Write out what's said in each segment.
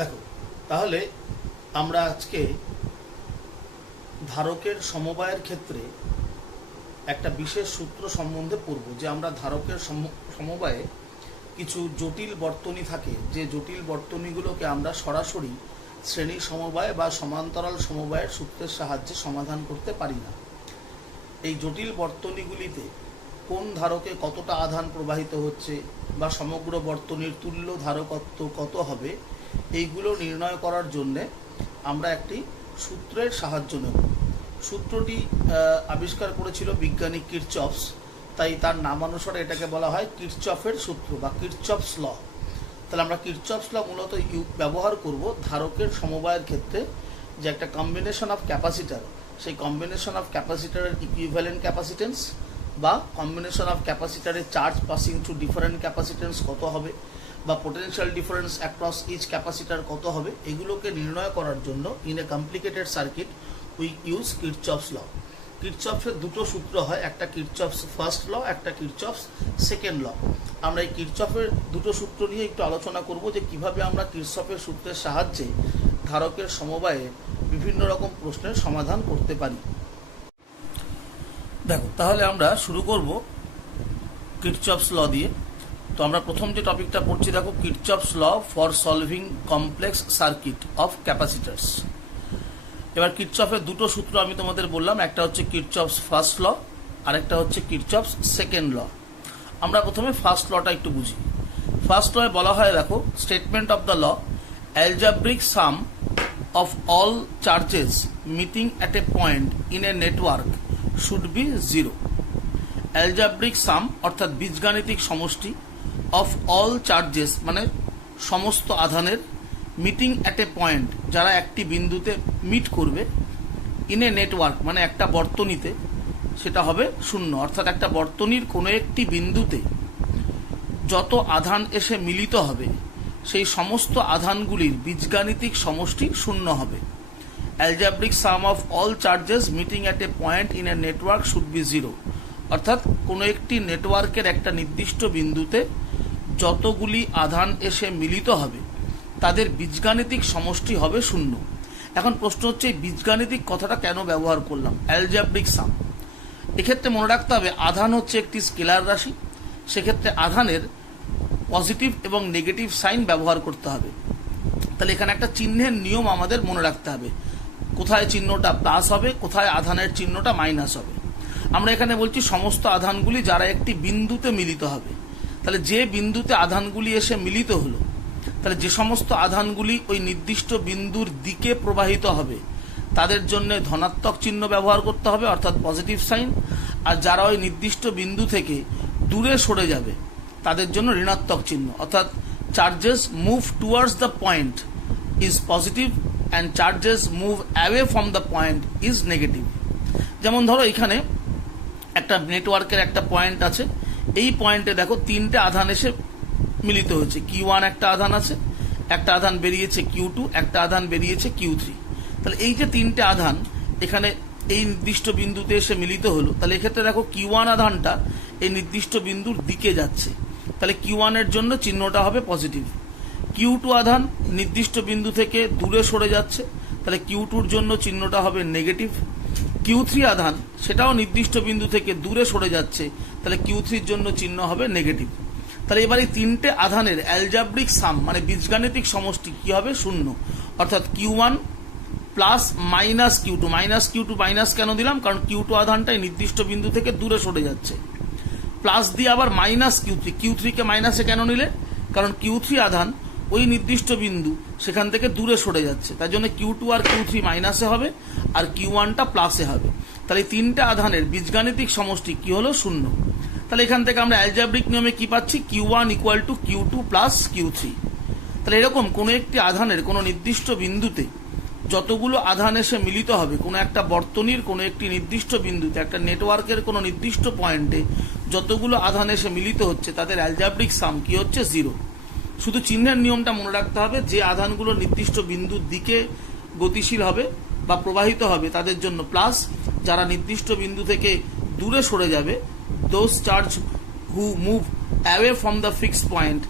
দেখো, তাহলে আমরা আজকে ধারকের সমবায়ের ক্ষেত্রে একটা বিশেষ সূত্র সম্বন্ধে পড়ব, যে আমরা ধারকের সমবায়ে কিছু জটিল বর্তনী থাকে, যে জটিল বর্তনীগুলোকে আমরা সরাসরি শ্রেণী সমবায় বা সমান্তরাল সমবায়ের সূত্রের সাহায্যে সমাধান করতে পারি না। এই জটিল বর্তনীগুলিতে কোন ধারকে কতটা আধান প্রবাহিত হচ্ছে বা সমগ্র বর্তনীর তুল্য ধারকত্ব কত হবে, এইগুলো নির্ণয় করার জন্যে আমরা একটি সূত্রের সাহায্য নেব। সূত্রটি আবিষ্কার করেছিল বিজ্ঞানী কিরচফস, তাই তার নামানুসারে এটাকে বলা হয় কিরচফের সূত্র বা কিরচফস ল। তাহলে আমরা কিরচফস ল মূলত ব্যবহার করব ধারকের সমবায়ের ক্ষেত্রে, যে একটা কম্বিনেশন অফ ক্যাপাসিটার, সেই কম্বিনেশন অফ ক্যাপাসিটারের ইকুইভ্যালেন্ট ক্যাপাসিটেন্স বা কম্বিনেশন অফ ক্যাপাসিটারের charge passing through different capacitance কত হবে, বা potential difference across each capacitor কত হবে, এগুলোকে নির্ণয় করার জন্য in a complicated circuit we use Kirchhoff's law. কিরচফের দুটো সূত্র হয়, একটা কিরচফস ফার্স্ট ল, একটা কিরচফস সেকেন্ড ল। আমরা এই কিরচফের দুটো সূত্র নিয়ে একটু আলোচনা করব, যে কিভাবে আমরা কিরচফের সূত্রের সাহায্যে ধারকের সমবায়ে বিভিন্ন রকম প্রশ্নের সমাধান করতে পারি। দেখো, তাহলে আমরা শুরু করব কিরচফস ল দিয়ে। তো আমরা প্রথম যে টপিকটা পড়ছি, দেখো, Kirchhoff's law for solving complex circuit of capacitors. এবার কিরচফের দুটো সূত্র আমি তোমাদের বললাম, একটা হচ্ছে কিরচফস ফার্স্ট ল, আর একটা হচ্ছে কিরচফস সেকেন্ড ল। আমরা প্রথমে ফার্স্ট লটা একটু বুঝি। ফার্স্ট লয়ে বলা হয়, দেখো, statement of the law, algebraic sum of all charges meeting at a point in a network should be zero. Algebraic sum অর্থাৎ বীজগাণিতিক সমষ্টি, অফ অল চার্জেস মানে সমস্ত আধানের, মিটিং অ্যাট এ পয়েন্ট যারা একটি বিন্দুতে মিট করবে, ইন এ নেটওয়ার্ক মানে একটা বর্তনীতে, সেটা হবে শূন্য। অর্থাৎ একটা বর্তনীর কোনো একটি বিন্দুতে যত আধান এসে মিলিত হবে সেই সমস্ত আধানগুলির বীজগাণিতিক সমষ্টি শূন্য হবে। Algebraic sum of all charges meeting at a point in a network should be zero. অর্থাৎ কোনো একটি নেটওয়ার্কের একটা নির্দিষ্ট বিন্দুতে যতগুলি আধান এসে মিলিত হবে তাদের বীজগাণিতিক সমষ্টি হবে শূন্য। এখন প্রশ্ন হচ্ছে, এই বীজগাণিতিক কথাটা কেন ব্যবহার করলাম, অ্যালজাব্রিক সাম? এক্ষেত্রে মনে রাখতে হবে আধান হচ্ছে একটি স্কেলার রাশি, সেক্ষেত্রে আধানের পজিটিভ এবং নেগেটিভ সাইন ব্যবহার করতে হবে। তাহলে এখানে একটা চিহ্নের নিয়ম আমাদের মনে রাখতে হবে, কোথায় চিহ্নটা প্লাস হবে, কোথায় আধানের চিহ্নটা মাইনাস হবে। আমরা এখানে বলছি সমস্ত আধানগুলি যারা একটি বিন্দুতে মিলিত হবে। তাহলে যে বিন্দুতে আধানগুলি এসে মিলিত হলো, তাহলে যে সমস্ত আধানগুলি ওই নির্দিষ্ট বিন্দুর দিকে প্রবাহিত হবে তাদের জন্য ধনাত্মক চিহ্ন ব্যবহার করতে হবে, অর্থাৎ পজিটিভ সাইন। আর যারা ওই নির্দিষ্ট বিন্দু থেকে দূরে সরে যাবে তাদের জন্য ঋণাত্মক চিহ্ন, অর্থাৎ charges move towards the point is positive and charges move away from the point is negative. যেমন ধরো, এখানে একটা নেটওয়ার্কের একটা পয়েন্ট আছে, এই পয়েন্টে দেখো তিনটে আধান এসে মিলিত হয়েছে। Q1 একটা আধান আছে, একটা আধান বেরিয়েছে Q2, একটা আধান বেরিয়েছে Q3। তাহলে এই যে তিনটে আধান এখানে এই নির্দিষ্ট বিন্দুতে এসে মিলিত হলো, তাহলে এক্ষেত্রে দেখো Q1 আধানটা এই নির্দিষ্ট বিন্দুর দিকে যাচ্ছে, তাহলে Q1 এর জন্য চিহ্নটা হবে পজিটিভ। Q2 আধান নির্দিষ্ট বিন্দু থেকে দূরে সরে যাচ্ছে, তাহলে Q2 এর জন্য চিহ্নটা হবে নেগেটিভ। Q3 আধান সেটাও নির্দিষ্ট বিন্দু থেকে দূরে সরে যাচ্ছে, তাহলে Q3 এর জন্য চিহ্ন হবে নেগেটিভ। তাহলে এবার এই তিনটে আধানের অ্যালজাব্রিক সাম মানে বীজগাণিতিক সমষ্টি কি হবে, শূন্য। অর্থাৎ Q1 plus minus Q2, minus কেন দিলাম, কারণ Q2 আধানটাই নির্দিষ্ট বিন্দু থেকে দূরে সরে যাচ্ছে, প্লাস দিয়ে আবার মাইনাস Q3 কে মাইনাসে কেন নিলে, কারণ Q3 আধান ওই নির্দিষ্ট বিন্দু সেখান থেকে দূরে সরে যাচ্ছে, তাই জন্য Q2 আর Q3 মাইনাসে হবে আর Q1টা প্লাসে হবে। তাহলে তিনটে আধানের বীজগাণিতিক সমষ্টি কি হলো, শূন্য। তাহলে এখান থেকে আমরা অ্যালজাব্রিক নিয়মে কি পাচ্ছি, Q1 equal to Q2 plus Q3। তাহলে এরকম কোনো একটি আধানের কোনো নির্দিষ্ট বিন্দুতে যতগুলো আধান এসে মিলিত হবে, কোনো একটা বর্তনীর কোনো একটি নির্দিষ্ট বিন্দুতে, একটা নেটওয়ার্কের কোনো নির্দিষ্ট পয়েন্টে যতগুলো আধান এসে মিলিত হচ্ছে তাদের অ্যালজাব্রিক সাম কি হচ্ছে, জিরো। শুধু চিহ্নের নিয়মটা মনে রাখতে হবে, যে আধানগুলো নির্দিষ্ট বিন্দুর দিকে গতিশীল হবে বা প্রবাহিত হবে তাদের জন্য প্লাস, যারা নির্দিষ্ট বিন্দু থেকে দূরে সরে যাবে, those charge who move away from the fixed point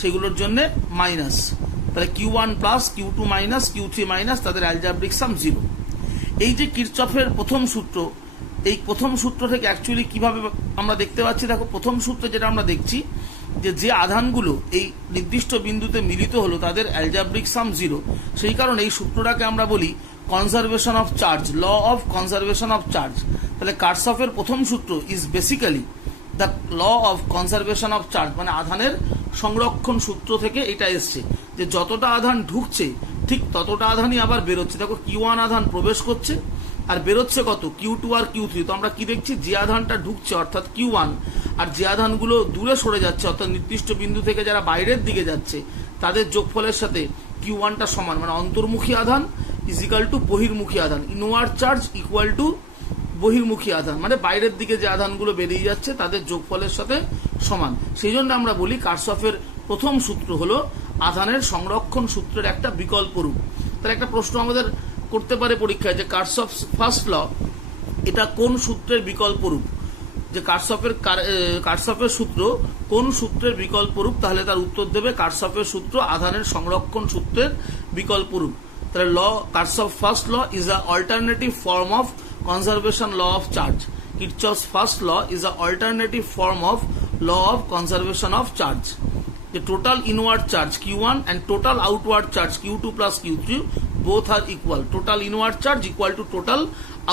সেগুলোর জন্য মাইনাস। তাহলে Q1 plus Q2 minus Q3 minus, তাদের অ্যালজাব্রিক সাম 0। এই যে কিরচফের প্রথম সূত্র, এই প্রথম সূত্র থেকে অ্যাকচুয়ালি কিভাবে আমরা দেখতে পাচ্ছি, দেখো প্রথম সূত্রে যেটা আমরা দেখছি যে আধানগুলো এই নির্দিষ্ট বিন্দুতে মিলিত হলো তাদের অ্যালজাব্রিক সাম 0। সেই কারণে এই সূত্রটাকে আমরা বলি conservation of charge, law of conservation of charge. তাহলে কার্সফের প্রথম সূত্র is basically the law of conservation of charge, মানে আধানের সংরক্ষণ সূত্র থেকে এটা এসছে যে যতটা আধান ঢুকছে ঠিক ততটা আধানই আবার বেরোচ্ছে। দেখো Q1 আধান প্রবেশ করছে আর বেরোচ্ছে কত, Q2 আর Q3। তো আমরা কি দেখছি, যে আধানটা ঢুকছে অর্থাৎ Q1 আর যে আধানগুলো দূরে সরে যাচ্ছে অর্থাৎ নির্দিষ্ট বিন্দু থেকে যারা বাইরের দিকে যাচ্ছে তাদের যোগফলের সাথে Q1টা সমান, মানে অন্তর্মুখী আধান ইজ ইকুয়াল টু বহির্মুখী আধান, ইনওয়ার্ড চার্জ ইকুয়াল টু বহির্মুখী আধান, মানে বাইরের দিকে যে আধানগুলো বেরিয়ে যাচ্ছে তাদের যোগফলের সাথে সমান। সেই জন্য আমরা বলি কার্সফের প্রথম সূত্র হলো আধানের সংরক্ষণ সূত্রের একটা বিকল্প রূপ। তাহলে একটা প্রশ্ন আমাদের করতে পারে পরীক্ষায় যে কার্সফ ফার্স্ট ল এটা কোন সূত্রের বিকল্প রূপ, যে কার্সফের সূত্র কোন সূত্রের বিকল্প রূপ, তাহলে তার উত্তর দেবে কার্সফের সূত্র আধানের সংরক্ষণ সূত্রের বিকল্প রূপ। তাহলে law Kirchhoff first law is a alternative form of conservation law of charge. Kirchhoff's first law is an alternative form of law of conservation of charge. The total inward charge Q1 and total outward charge Q2 plus Q3 both are equal. Total inward charge equal to total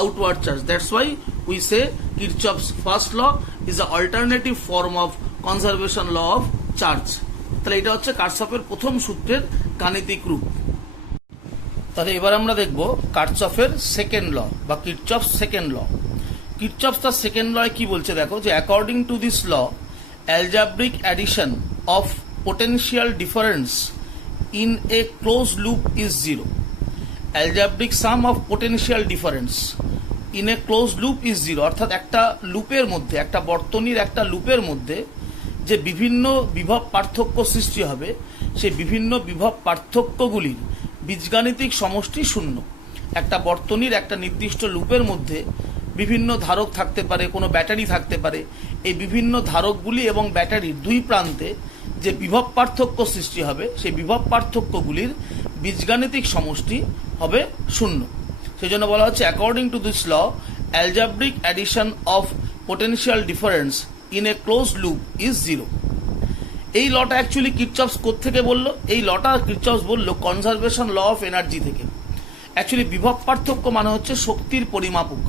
outward charge. That's why we say Kirchhoff's first law is an alternative form of conservation law of charge. তাহলে এটা হচ্ছে কার্সফের প্রথম সূত্রের গাণিতিক রূপ। তাহলে এবার আমরা দেখব কার্চফের সেকেন্ড ল বা কিরচফস সেকেন্ড ল। কিরচফস তার সেকেন্ড লয় কি বলছে দেখো, যে according to this law algebraic addition of potential difference in a close loop is 0। Algebraic sum of potential difference in a close loop is 0, অর্থাৎ একটা লুপের মধ্যে, একটা বর্তনীর একটা লুপের মধ্যে যে বিভিন্ন বিভব পার্থক্য সৃষ্টি হবে সেই বিভিন্ন বিভব পার্থক্যগুলির বীজগাণিতিক সমষ্টি 0। একটা বর্তনীর একটা নির্দিষ্ট লুপের মধ্যে বিভিন্ন ধারক থাকতে পারে, কোনো ব্যাটারি থাকতে পারে। এই বিভিন্ন ধারকগুলি এবং ব্যাটারির দুই প্রান্তে যে বিভব পার্থক্য সৃষ্টি হবে সেই বিভব পার্থক্যগুলির বীজগাণিতিক সমষ্টি হবে 0। সেই জন্য বলা হচ্ছে according to this law algebraic addition of potential difference in a close loop is 0। এই লটা অ্যাকচুয়ালি কিরচফস কোত্থেকে বললো, এই লটা কিরচফস বললো কনজারভেশন ল অফ এনার্জি থেকে। অ্যাকচুয়ালি বিভব পার্থক্য মানে হচ্ছে শক্তির পরিমাপক।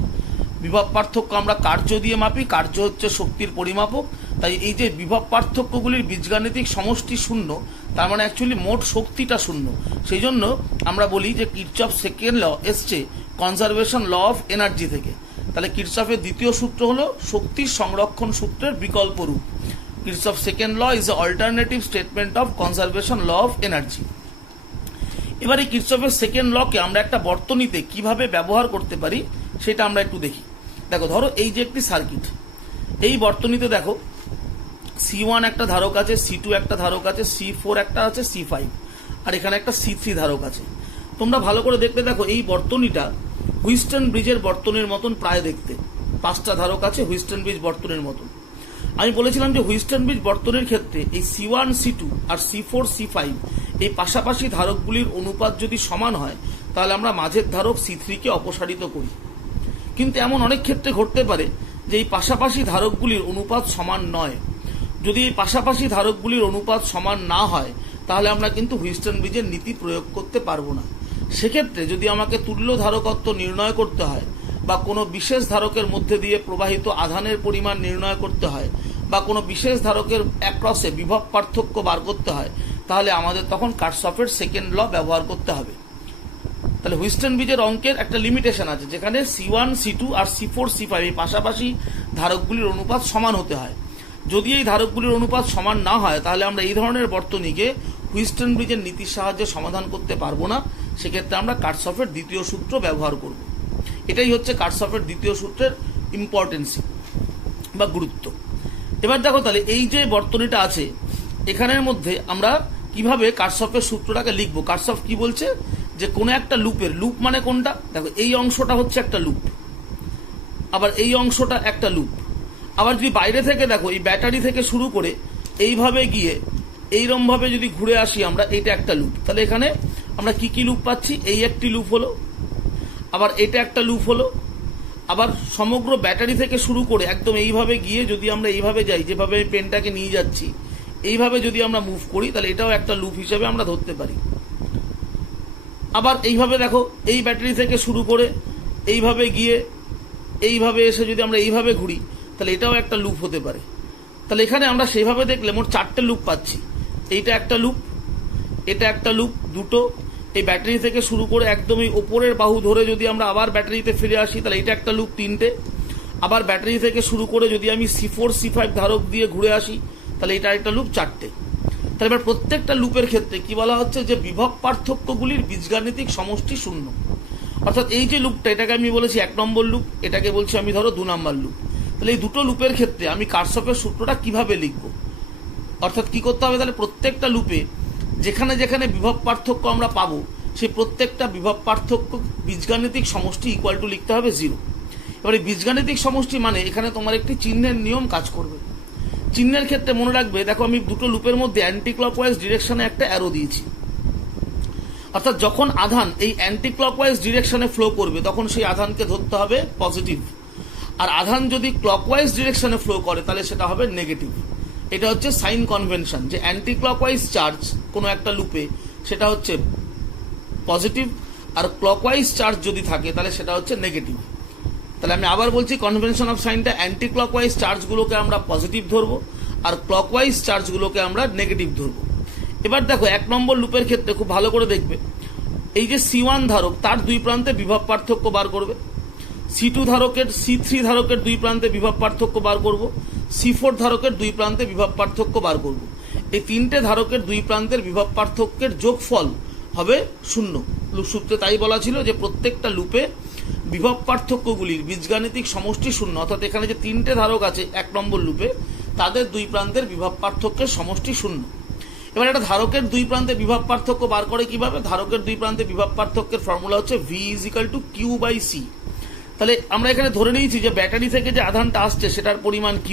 বিভব পার্থক্য আমরা কার্য দিয়ে মাপি, কার্য হচ্ছে শক্তির পরিমাপক। তাই এই যে বিভব পার্থক্যগুলির বীজগাণিতিক সমষ্টি 0, তার মানে অ্যাকচুয়ালি মোট শক্তিটা 0। সেই জন্য আমরা বলি যে কিরচফ সেকেন্ড ল এসছে কনজারভেশন ল অফ এনার্জি থেকে। তাহলে কিরচফের দ্বিতীয় সূত্র হলো শক্তির সংরক্ষণ সূত্রের বিকল্প রূপ। Kirchhoff's second law is an alternative statement of conservation law of energy. এবারে কিরচফের সেকেন্ড লকে আমরা একটা বর্তনীতে কিভাবে ব্যবহার করতে পারি সেটা আমরা একটু দেখি। দেখো, ধরো এই যে একটি সার্কিট, এই বর্তনীতে দেখো C1 একটা ধারক আছে, C2 একটা ধারক আছে, C4 একটা আছে, C5 আর এখানে একটা C3 ধারক আছে। তোমরা ভালো করে দেখতে দেখো এই বর্তনীটা হুইস্টন ব্রিজের বর্তনীর মতন প্রায় দেখতে, 5টা ধারক আছে হুইস্টন ব্রিজ বর্তনীর মতন। আমি বলেছিলাম যে হুইস্টন ব্রিজ বর্তনীর ক্ষেত্রে এই C1 C2 আর C4 C5 এই পাশাপাশি ধারকগুলির অনুপাত যদি সমান হয় তাহলে আমরা মাঝের ধারক C3 কে অপসারিত করি। কিন্তু এমন অনেক ক্ষেত্রে ঘটতে পারে যে এই পাশাপাশি ধারকগুলির অনুপাত সমান নয়। যদি এই পাশাপাশি ধারকগুলির অনুপাত সমান না হয় তাহলে আমরা কিন্তু হুইস্টন ব্রিজের নীতি প্রয়োগ করতে পারবো না। সেক্ষেত্রে যদি আমাকে তুল্য ধারকত্ব নির্ণয় করতে হয় বা কোনো বিশেষ ধারকের মধ্যে দিয়ে প্রবাহিত আধানের পরিমাণ নির্ণয় করতে হয় বা কোনো বিশেষ ধারকের অ্যাক্রসে বিভব পার্থক্য বার করতে হয় তাহলে আমাদের তখন কার্সফের সেকেন্ড ল ব্যবহার করতে হবে। তাহলে হুইস্টন ব্রিজের অঙ্কের একটা লিমিটেশন আছে, যেখানে C1 C2 আর C4 C5 এই পাশাপাশি ধারকগুলির অনুপাত সমান হতে হয়। যদি এই ধারকগুলির অনুপাত সমান না হয় তাহলে আমরা এই ধরনের বর্তনীকে হুইস্টন ব্রিজের নীতির সাহায্যে সমাধান করতে পারবো না। সেক্ষেত্রে আমরা কার্সফের দ্বিতীয় সূত্র ব্যবহার করব। এটাই হচ্ছে কার্সফের দ্বিতীয় সূত্রের ইম্পর্টেন্সি বা গুরুত্ব। এবার দেখো, তাহলে এই যে বর্তনীটা আছে এখানের মধ্যে আমরা কিভাবে কার্সফের সূত্রটাকে লিখবো। কার্সফ কি বলছে যে কোনো একটা লুপের, লুপ মানে কোনটা, দেখো এই অংশটা হচ্ছে একটা লুপ, আবার এই অংশটা একটা লুপ। আবার যদি বাইরে থেকে দেখো এই ব্যাটারি থেকে শুরু করে এইভাবে গিয়ে এইরকম ভাবে যদি ঘুরে আসি আমরা, এটা একটা লুপ। তাহলে এখানে আমরা কি কি লুপ পাচ্ছি? এই একটি লুপ হলো, আবার এটা একটা লুপ হলো, আবার সমগ্র ব্যাটারি থেকে শুরু করে একদম এইভাবে গিয়ে যদি আমরা এইভাবে যাই, যেভাবে আমি পেনটাকে নিয়ে যাচ্ছি, এইভাবে যদি আমরা মুভ করি, তাহলে এটাও একটা লুপ হিসেবে আমরা ধরতে পারি। আবার এইভাবে দেখো, এই ব্যাটারি থেকে শুরু করে এইভাবে গিয়ে এইভাবে এসে যদি আমরা এইভাবে ঘুরি, তাহলে এটাও একটা লুপ হতে পারে। তাহলে এখানে আমরা সেইভাবে দেখলে মোট 4টে লুপ পাচ্ছি। এইটা একটা লুপ, এটা একটা লুপ, দুটো। এই ব্যাটারি থেকে শুরু করে একদম এই ওপরের বাহু ধরে যদি আমরা আবার ব্যাটারিতে ফিরে আসি, তাহলে এটা একটা লুপ, 3টে। আবার ব্যাটারি থেকে শুরু করে যদি আমি C4 C5 ধারক দিয়ে ঘুরে আসি, তাহলে এটা একটা লুপ, 4টে। তাহলে এবার প্রত্যেকটা লুপের ক্ষেত্রে কি বলা হচ্ছে, যে বিভব পার্থক্যগুলির বীজগাণিতিক সমষ্টি শূন্য। অর্থাৎ এই যে লুপটা, এটাকে আমি বলেছি 1 নম্বর লুপ, এটাকে বলছি আমি ধরো 2 নম্বর লুপ। তাহলে এই দুটো লুপের ক্ষেত্রে আমি কারশফের সূত্রটা কিভাবে লিখব? অর্থাৎ কি করতে হবে? তাহলে প্রত্যেকটা লুপে যেখানে যেখানে বিভব পার্থক্য আমরা পাবো, সেই প্রত্যেকটা বিভব পার্থক্য বীজগাণিতিক সমষ্টি ইকুয়াল টু লিখতে হবে 0। এবারে বীজগাণিতিক সমষ্টি মানে এখানে তোমার একটি চিহ্নের নিয়ম কাজ করবে। চিহ্নের ক্ষেত্রে মনে রাখবে, দেখো আমি দুটো লুপের মধ্যে অ্যান্টি ক্লকওয়াইজ ডিরেকশনে একটা অ্যারো দিয়েছি। অর্থাৎ যখন আধান এই অ্যান্টি ক্লকওয়াইজ ডিরেকশনে ফ্লো করবে, তখন সেই আধানকে ধরতে হবে পজিটিভ। আর আধান যদি ক্লকওয়াইজ ডিরেকশনে ফ্লো করে, তাহলে সেটা হবে নেগেটিভ। এটা হচ্ছে সাইন কনভেনশন, যে অ্যান্টি ক্লকওয়াইজ চার্জ কোনো একটা লুপে সেটা হচ্ছে পজিটিভ, আর ক্লকওয়াইজ চার্জ যদি থাকে তাহলে সেটা হচ্ছে নেগেটিভ। তাহলে আমি আবার বলছি, কনভেনশন অফ সাইনটা, অ্যান্টি ক্লকওয়াইজ চার্জগুলোকে আমরা পজিটিভ ধরবো, আর ক্লকওয়াইজ চার্জগুলোকে আমরা নেগেটিভ ধরবো। এবার দেখো 1 নম্বর লুপের ক্ষেত্রে খুব ভালো করে দেখবে, এই যে C1 ধারক, তার দুই প্রান্তে বিভব পার্থক্য বার করবে। C2 ধারকের, C3 ধারকের দুই প্রান্তে বিভব পার্থক্য বার করব। C4 ধারকের দুই প্রান্তে বিভব পার্থক্য বার করব। এই 3টে ধারকের দুই প্রান্তের বিভব পার্থক্যের যোগফল হবে 0। সূত্রে তাই বলা ছিল যে প্রত্যেকটা লুপে বিভব পার্থক্যগুলির বীজগাণিতিক সমষ্টি 0। অর্থাৎ এখানে যে 3টে ধারক আছে 1 নম্বর লুপে, তাদের দুই প্রান্তের বিভব পার্থক্যের সমষ্টি 0। এবার একটা ধারকের দুই প্রান্তে বিভব পার্থক্য বার করে কিভাবে? ধারকের দুই প্রান্তে বিভব পার্থক্যের ফর্মুলা হচ্ছে V = Q/C। তাহলে আমরা এখানে ধরে নিয়েছি যে ব্যাটারি থেকে যে আধানটা আসছে সেটার পরিমাণ Q,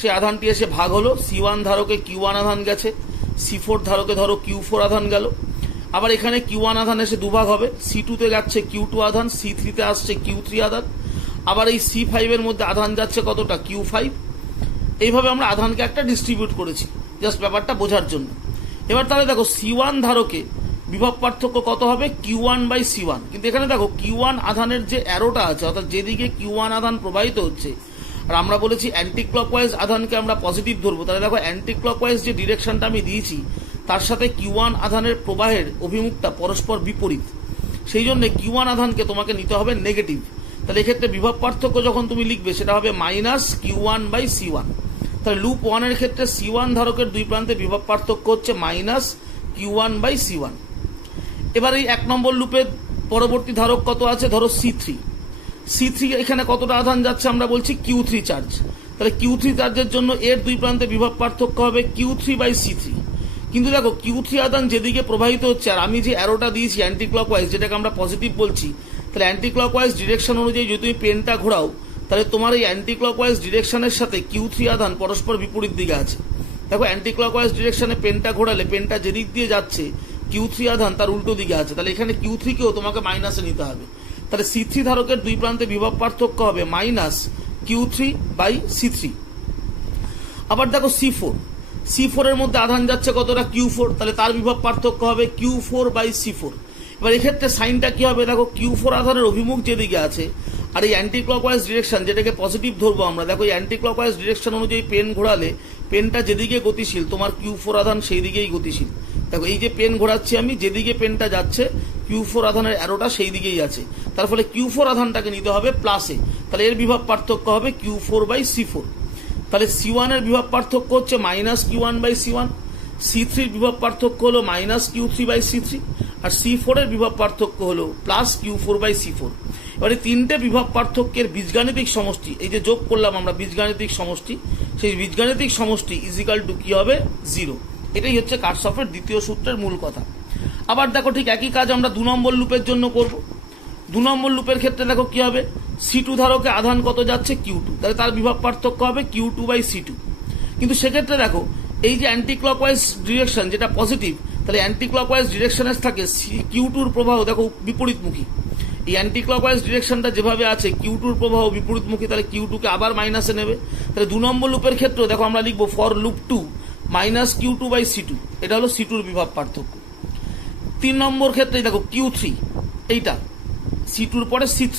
সেই আধানটি এসে ভাগ হলো। C1 ধারকে Q1 আধান গেছে, C4 ধারকে ধরো Q4 আধান গেল। আবার এখানে Q1 আধান এসে দুভাগ হবে, C2 তে যাচ্ছে Q2 আধান, C3 তে আসছে Q3 আধান। আবার এই C5 এর মধ্যে আধান যাচ্ছে কতটা? Q5। এইভাবে আমরা আধানকে একটা ডিস্ট্রিবিউট করেছি, জাস্ট ব্যাপারটা বোঝার জন্য। এবার তাহলে দেখো C1 ধারকে বিভব পার্থক্য কত হবে? Q1/C1। কিন্তু এখানে দেখো Q1 আধানের যে অ্যারোটা আছে, অর্থাৎ যেদিকে Q1 আধান প্রবাহিত হচ্ছে, আর আমরা বলেছি অ্যান্টি ক্লকওয়াইজ আধানকে আমরা পজিটিভ ধরবো। তাহলে দেখো অ্যান্টি ক্লকওয়াইজ যে ডিরেকশনটা আমি দিয়েছি, তার সাথে Q1 আধানের প্রবাহের অভিমুখটা পরস্পর বিপরীত। সেই জন্য Q1 আধানকে তোমাকে নিতে হবে নেগেটিভ। তাহলে এক্ষেত্রে বিভব পার্থক্য যখন তুমি লিখবে, সেটা হবে -Q1/C1। তাহলে লুপ 1 এর ক্ষেত্রে C1 ধারকের দুই প্রান্তে বিভব পার্থক্য হচ্ছে -Q1/C1। এবার এই 1 নম্বর লুপের পরবর্তী ধারক কত আছে? ধরো C3। এখানে কতটা আধান যাচ্ছে? আমরা বলছি Q3 চার্জ। তাহলে Q3 চার্জের জন্য এর দুই প্রান্তে বিভব পার্থক্য হবে Q3/C3। কিন্তু দেখো Q3 আধান যেদিকে প্রবাহিত হচ্ছে, আর আমি যে অ্যারোটা দিয়েছি অ্যান্টি ক্লকওয়াইজ, যেটাকে আমরা পজিটিভ বলছি, তাহলে অ্যান্টি ক্লকওয়াইজ ডিরেকশন অনুযায়ী যদি তুমি পেনটা ঘোরাও, তাহলে তোমার এই অ্যান্টি ক্লকওয়াইজ ডিরেকশনের সাথে Q3 আধান পরস্পর বিপরীত দিকে আছে। দেখো অ্যান্টি ক্লকওয়াইজ ডিরেকশনে পেনটা ঘোরালে পেনটা যেদিক দিয়ে যাচ্ছে, Q3 আধান তার উল্টো দিকে আছে। তাহলে এখানে Q3 কেও তোমাকে মাইনাসে নিতে হবে। তাহলে C3 ধারকের দুই প্রান্তে বিভব পার্থক্য হবে -Q3/C3। আবার দেখো C4 এর মধ্যে আধান যাচ্ছে কতটা? Q4। তাহলে তার বিভব পার্থক্য হবে Q4/C4। এবার এক্ষেত্রে সাইনটা কি হবে? দেখো Q4 আধানের অভিমুখ যেদিকে আছে, আর এই অ্যান্টি ক্লকওয়াইজ ডিরেকশন যেটাকে পজিটিভ ধরবো আমরা, দেখো এই অ্যান্টি ক্লকওয়াইজ ডিরেকশন অনুযায়ী পেন ঘোরালে পেনটা যেদিকে গতিশীল, তোমার Q4 আধান সেই দিকেই গতিশীল। দেখো এই যে পেন ঘোরাচ্ছি আমি, যেদিকে পেনটা যাচ্ছে Q4 আধানের অ্যারোটা সেই দিকেই আছে। তার ফলে Q4 আধানটাকে নিতে হবে প্লাসে। তাহলে এর বিভব পার্থক্য হবে Q4/C4। তাহলে C1 এর বিভব পার্থক্য হচ্ছে -Q1/C1, C3 এর বিভব পার্থক্য হলো -Q3/C3, আর C4 এর বিভব পার্থক্য হলো +Q4/C4। এবারে 3টে বিভব পার্থক্যের বীজগাণিতিক সমষ্টি, এই যে যোগ করলাম আমরা বীজগাণিতিক সমষ্টি, সেই বীজগাণিতিক সমষ্টি = কি হবে? 0। এটাই হচ্ছে কারশফের দ্বিতীয় সূত্রের মূল কথা। আবার দেখো ঠিক একই কাজ আমরা 2 নম্বর লুপের জন্য করব। 2 নম্বর লুপের ক্ষেত্রে দেখো কি হবে? C2 ধারকে আধান কত যাচ্ছে? Q2। তাহলে তার বিভব পার্থক্য হবে Q2/C2। কিন্তু সেক্ষেত্রে দেখো এই যে অ্যান্টি ক্লকওয়াইজ ডিরেকশন যেটা পজিটিভ, তাহলে অ্যান্টি ক্লকওয়াইজ ডিরেকশনে থাকে কিউ2 প্রবাহ দেখো বিপরীতমুখী। এই অ্যান্টি ক্লকওয়াইজ ডিরেকশনটা যেভাবে আছে কিউ2 প্রবাহ বিপরীতমুখী, তাহলে কিউ2কে আবার মাইনাসে নেবে। তাহলে 2 নম্বর লুপের ক্ষেত্রে দেখো আমরা লিখবো ফর লুপ 2 মাইনাস কিউ2/C2, এটা হলো C2 বিভব পার্থক্য। 3 নম্বর ক্ষেত্রে দেখো কিউ3, এইটা C2 পরে C3,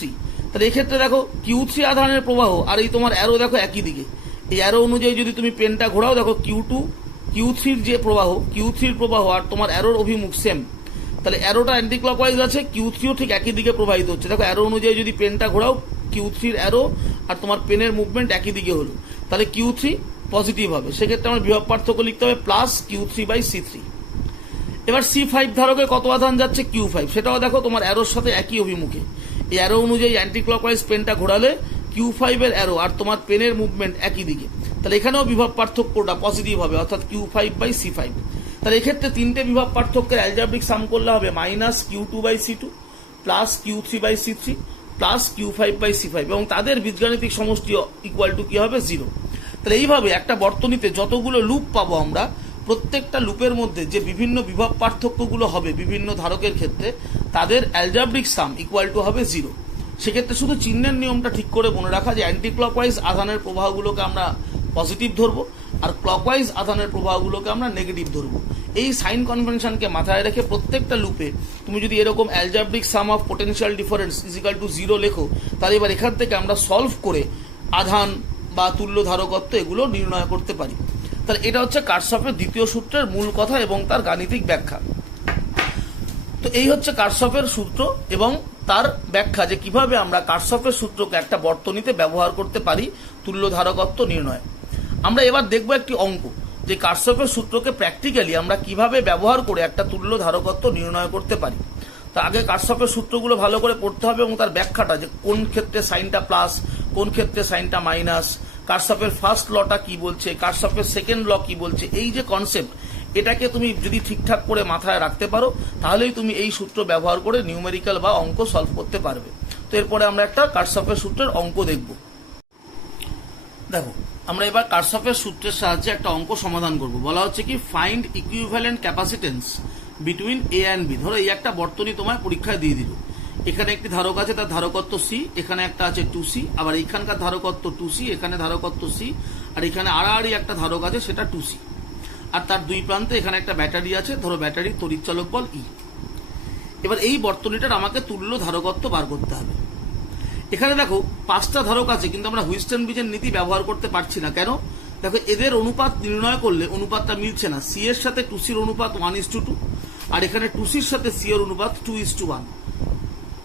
তাহলে এক্ষেত্রে দেখো কিউ3 আধানের প্রবাহ আর এই তোমার অ্যারো দেখো একই দিকে। এই অ্যারো অনুযায়ী যদি তুমি পেনটা ঘোরাও দেখো কিউ3 যে প্রবাহ, কিউ3 প্রবাহ আর তোমার অ্যারোর অভিমুখ সেম, তাহলে অ্যারোটা অ্যান্টি ক্লকওয়াইজ আছে, কিউ3ও ঠিক একই দিকে প্রবাহিত হচ্ছে। দেখো অ্যারো অনুযায়ী যদি পেনটা ঘোরাও কিউ3 অ্যারো আর তোমার পেনের মুভমেন্ট একই দিকে হলো, তাহলে কিউ3 পজিটিভ হবে। সেক্ষেত্রে আমার বিভব পার্থক্য লিখতে হবে প্লাস কিউ3/C3। এবার C5 ধারকে কত আধান যাচ্ছে Q5, সেটাও দেখো তোমার অ্যারোর সাথে একই অভিমুখে। এই অ্যারো অনুযায়ী অ্যান্টি ক্লকওয়াইজ পেনটা ঘোরালে Q5 এর অ্যারো আর তোমার পেনের মুভমেন্ট একই দিকে, তাহলে এখানেও বিভব পার্থক্যটা পজিটিভ হবে, অর্থাৎ Q5/C5। তাহলে এক্ষেত্রে তিনটে বিভব পার্থক্যের অ্যালজাব্রিক সাম করলে হবে minus Q2/C2 plus Q3/C3 plus Q5/C5, এবং তাদের বীজগাণিতিক সমষ্টি ইকুয়াল টু কি হবে 0। তাহলে এইভাবে একটা বর্তনীতে যতগুলো লুপ পাবো আমরা, প্রত্যেকটা লুপের মধ্যে যে বিভিন্ন বিভব পার্থক্যগুলো হবে বিভিন্ন ধারকের ক্ষেত্রে, তাদের অ্যালজাব্রিক সাম ইকুয়াল টু হবে 0। সেক্ষেত্রে শুধু চিহ্নের নিয়মটা ঠিক করে মনে রাখা যে অ্যান্টি ক্লকওয়াইজ আধানের প্রবাহগুলোকে আমরা পজিটিভ ধরবো আর ক্লকওয়াইজ আধানের প্রবাহগুলোকে আমরা নেগেটিভ ধরবো। এই সাইন কনভেনশনকে মাথায় রেখে প্রত্যেকটা লুপে তুমি যদি এরকম algebraic sum of potential difference equal to 0 লেখো, তাহলে এবার এখান থেকে আমরা সলভ করে আধান বা তুল্য ধারকত্ব এগুলো নির্ণয় করতে পারি। তাহলে এটা হচ্ছে কার্শফের দ্বিতীয় সূত্রের মূল কথা এবং তার গাণিতিক ব্যাখ্যা। তো এই হচ্ছে কার্শফের সূত্র এবং তার ব্যাখ্যা যে কিভাবে আমরা কার্শফের সূত্রকে একটা বর্তনীতে ব্যবহার করতে পারি তুল্য ধারকত্ব নির্ণয়। আমরা এবার দেখব একটি অঙ্ক যে কার্শফের সূত্রকে প্র্যাকটিক্যালি আমরা কিভাবে ব্যবহার করে একটা তুল্য ধারকত্ব নির্ণয় করতে পারি। তা আগে কার্শফের সূত্রগুলো ভালো করে পড়তে হবে এবং তার ব্যাখ্যাটা যে কোন ক্ষেত্রে সাইনটা প্লাস, কোন ক্ষেত্রে সাইনটা মাইনাস, কার্শফের ফার্স্ট লটা কি বলছে, কার্শফের সেকেন্ড ল কি বলছে, এই যে কনসেপ্ট, এটাকে তুমি যদি ঠিকঠাক করে মাথায় রাখতে পারো তাহলেই তুমি এই সূত্র ব্যবহার করে নিউমেরিক্যাল বা অঙ্ক সলভ করতে পারবে। তো এরপরে আমরা একটা কার্শফের সূত্রের অঙ্ক দেখব। দেখো আমরা এবার কার্শফের সূত্রের সাহায্যে একটা অঙ্ক সমাধান করব। বলা হচ্ছে কি find equivalent capacitance between A and B. ধরো এই একটা বর্তনী তোমায় পরীক্ষায় দিয়ে দিল, এখানে একটি ধারক আছে, তার ধারকত্ব সি, এখানে একটা আছে 2C, আবার এইখানকার ধারকত্ব 2C, এখানে ধারকত্ব সি, আর এখানে আড়াআড়ি একটা ধারক আছে সেটা 2C, আর তার দুই প্রান্তে এখানে একটা ব্যাটারি আছে, ধরো ব্যাটারির তড়িৎচালক বল E। এবার এই বর্তনীটার আমাকে তুল্য ধারকত্ব বার করতে হবে। এখানে দেখো 5টা ধারক আছে, কিন্তু আমরা হুইস্টন ব্রিজের নীতি ব্যবহার করতে পারছি না। কেন? দেখো এদের অনুপাত নির্ণয় করলে অনুপাতটা মিলছে না। সি এর সাথে 2Cর অনুপাত 1:2, আর এখানে 2Cর সাথে সি এর অনুপাত 2:1।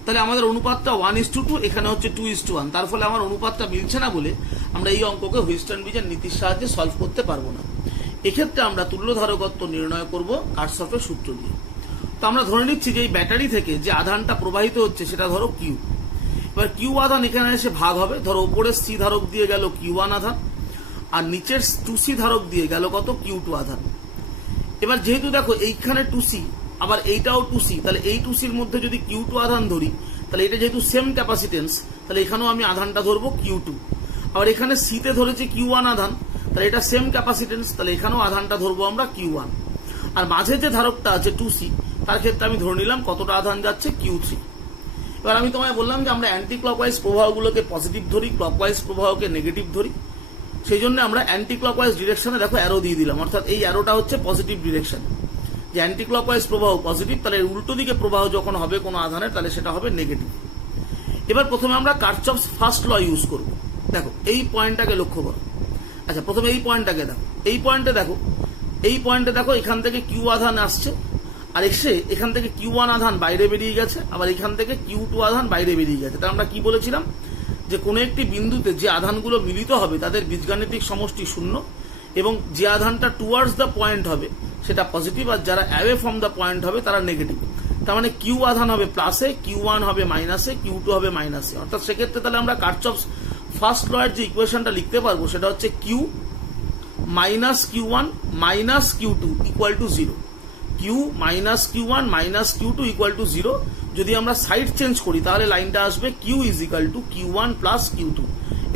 তাহলে আমাদের অনুপাতটা 1:2, এখানে হচ্ছে 2:1, তার ফলে আমার অনুপাতটা মিলছে না বলে আমরা এই অঙ্ককে হুইস্টন ব্রিজের নীতির সাহায্যে সলভ করতে পারবো না। এক্ষেত্রে আমরা তুল্য ধারকত্ব নির্ণয় করব কার্শফের সূত্র দিয়ে। তো আমরা ধরে নিচ্ছি যে এই ব্যাটারি থেকে যে আধানটা প্রবাহিত হচ্ছে সেটা ধরো কিউ। এবার কিউ আধান এখানে এসে ভাগ হবে, ধরো উপরের সি ধারক দিয়ে গেল Q1 আধান আর নিচের 2C ধারক দিয়ে গেল কত Q2 আধান। এবার যেহেতু দেখো এইখানে 2C আবার এইটাও 2C, তাহলে এই 2Cর মধ্যে যদি Q2 আধান ধরি, তাহলে এটা যেহেতু সেম ক্যাপাসিটেন্স, তাহলে এখানেও আমি আধানটা ধরবো Q2। আবার এখানে সিতে ধরেছি Q1 আধান, তাহলে এটা সেম ক্যাপাসিটেন্স, তাহলে এখানেও আধানটা ধরবো আমরা Q1। আর মাঝে যে ধারকটা আছে 2C, তার ক্ষেত্রে আমি ধরে নিলাম কতটা আধান যাচ্ছে Q3। এবার আমি তোমায় বললাম যে আমরা অ্যান্টি ক্লকওয়াইজ প্রবাহগুলোকে পজিটিভ ধরি, ক্লকওয়াইজ প্রবাহকে নেগেটিভ ধরি। সেই জন্য আমরা অ্যান্টি ক্লকওয়াইজ ডিরেকশনে দেখো অ্যারো দিয়ে দিলাম, অর্থাৎ এই অ্যারোটা হচ্ছে পজিটিভ ডিরেকশন। যে অ্যান্টি ক্লকওয়াইজ প্রবাহ পজিটিভ, তাহলে উল্টো দিকে প্রবাহ যখন হবে কোনো আধানের, তাহলে সেটা হবে নেগেটিভ। এবার প্রথমে আমরা কার্চফস ফার্স্ট ল ইউজ করব। দেখো এই পয়েন্টটাকে লক্ষ্য করো। আচ্ছা প্রথমে এই পয়েন্টটাকে দেখো, এই পয়েন্টে দেখো এখান থেকে কিউ আধান আসছে, আর এসে এখান থেকে Q1 আধান বাইরে বেরিয়ে গেছে, আবার এখান থেকে Q2 আধান বাইরে বেরিয়ে গেছে। তাই আমরা কি বলেছিলাম যে কোনো একটি বিন্দুতে যে আধানগুলো মিলিত হবে তাদের বীজগাণিতিক সমষ্টি 0, এবং যে আধানটা টুয়ার্ডস দ্য পয়েন্ট হবে সেটা পজিটিভ, আর যারা অ্যাওয়ে ফ্রম দ্য পয়েন্ট হবে তারা নেগেটিভ। তার মানে কিউ আধান হবে প্লাসে, Q1 হবে মাইনাসে, Q2 হবে মাইনাসে। অর্থাৎ সেক্ষেত্রে তাহলে আমরা কার্চফস ফার্স্ট ল এর যে ইকুয়েশনটা লিখতে পারবো সেটা হচ্ছে Q minus Q1 minus Q2 equal to 0। Q minus Q1 minus Q2 equal to 0। যদি আমরা সাইড চেঞ্জ করি তাহলে লাইনটা আসবে Q is equal to Q1 plus Q2।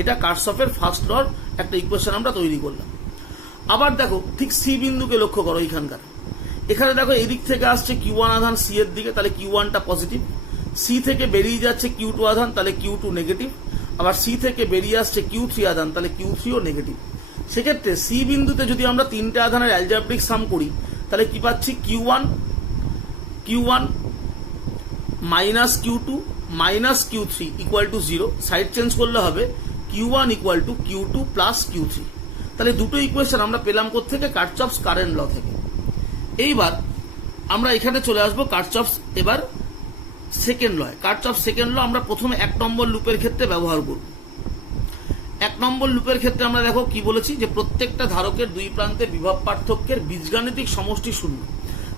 এটা কার্শফের ফার্স্ট লর একটা ইকুয়েশন আমরা তৈরি করলাম। আবার দেখো ঠিক সি বিন্দুকে লক্ষ্য করো এইখানকার, এখানে দেখো এদিক থেকে আসছে Q1 আধান সি এর দিকে, তাহলে Q1টা পজিটিভ। সি থেকে বেরিয়ে যাচ্ছে Q2 আধান, তাহলে Q2 নেগেটিভ। আবার সি থেকে বেরিয়ে আসছে Q3 আধান, তাহলে Q3ও নেগেটিভ। সেক্ষেত্রে সি বিন্দুতে যদি আমরা তিনটে আধানের অ্যালজেব্রিক সাম করি, তাহলে কি পাচ্ছি? Q1 minus Q2 minus Q3 equal to 0। Side change করলে হবে Q1 equal to Q2 plus Q3। তাহলে দুটো ইকুয়েশন আমরা পেলাম কোত্থেকে? কার্চফস কারেন্ট ল থেকে। এইবার আমরা এখানে চলে আসবো কার্চফস এবার second law. Kirchhoff's second law আমরা প্রথমে 1 নম্বর লুপের ক্ষেত্রে ব্যবহার করব। 1 নম্বর লুপের ক্ষেত্রে আমরা দেখো কি বলেছি, যে প্রত্যেকটা ধারকের দুই প্রান্তে বিভব পার্থক্যের বীজগাণিতিক সমষ্টি শূন্য।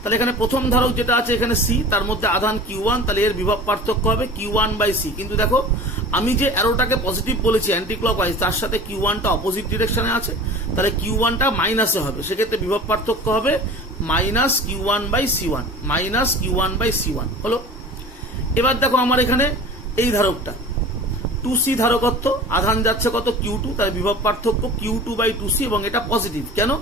তাহলে এখানে প্রথম ধারক যেটা আছে এখানে সি, তার মধ্যে আধান Q1, তাহলে এর বিভব পার্থক্য হবে Q1/C। কিন্তু দেখো আমি যে অ্যারোটাকে পজিটিভ বলেছি অ্যান্টি ক্লকওয়াইজ, তার সাথে Q1টা অপোজিট ডিরেকশনে আছে, তাহলে Q1টা মাইনাসে হবে। সেক্ষেত্রে বিভব পার্থক্য হবে মাইনাস Q1/C1, মাইনাস Q1/C1 হলো। এবার দেখো আমার এখানে এই ধারকটা 2C ধারকত্ব, আধান যাচ্ছে কত? Q2, তার বিভব পার্থক্য Q2/2C, এবং এটা পজিটিভ। কেন?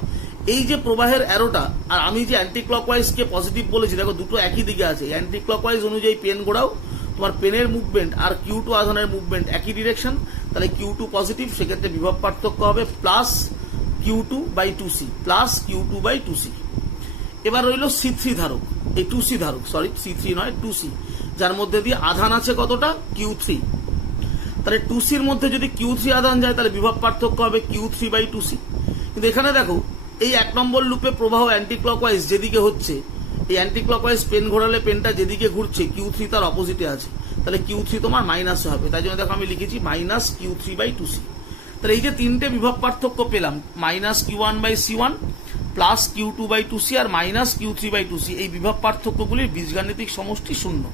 এই যে প্রবাহের অ্যারোটা আর আমি যে অ্যান্টি ক্লকওয়াইজ কে পজিটিভ বলেছি, দেখো দুটো একই দিকে আছে। অ্যান্টি ক্লকওয়াইজ অনুযায়ী পেন ঘোরাও, তোমার পেনের মুভমেন্ট আর Q2 আধানের মুভমেন্ট একই ডিরেকশন, তাহলে Q2 পজিটিভ। সেক্ষেত্রে বিভব পার্থক্য হবে প্লাস Q2/2C, প্লাস Q2/2C। এবার রইল C3 ধারক, এই 2C ধারক, সরি C3 নয় 2C, যার মধ্যে দিয়ে আধান আছে কতটা? Q3। তাহলে 2Cর মধ্যে যদি Q3 আধান যায়, তাহলে বিভব পার্থক্য হবে Q3/2C। কিন্তু এখানে দেখো এই 1 নম্বর লুপে প্রবাহ অ্যান্টি ক্লকওয়াইজ যেদিকে হচ্ছে, এই অ্যান্টি ক্লকওয়াইজ পেন ঘোরালে পেনটা যেদিকে ঘুরছে Q3 তার অপোজিটে আছে, তাহলে Q3 তোমার মাইনাসে হবে। তাই জন্য দেখো আমি লিখেছি মাইনাস Q3/2C। তাহলে এই যে তিনটে বিভব পার্থক্য পেলাম, মাইনাস Q1/C1 প্লাস Q2/2C আর মাইনাস Q3/2C, এই বিভব পার্থক্যগুলির বীজগাণিতিক সমষ্টি শূন্য।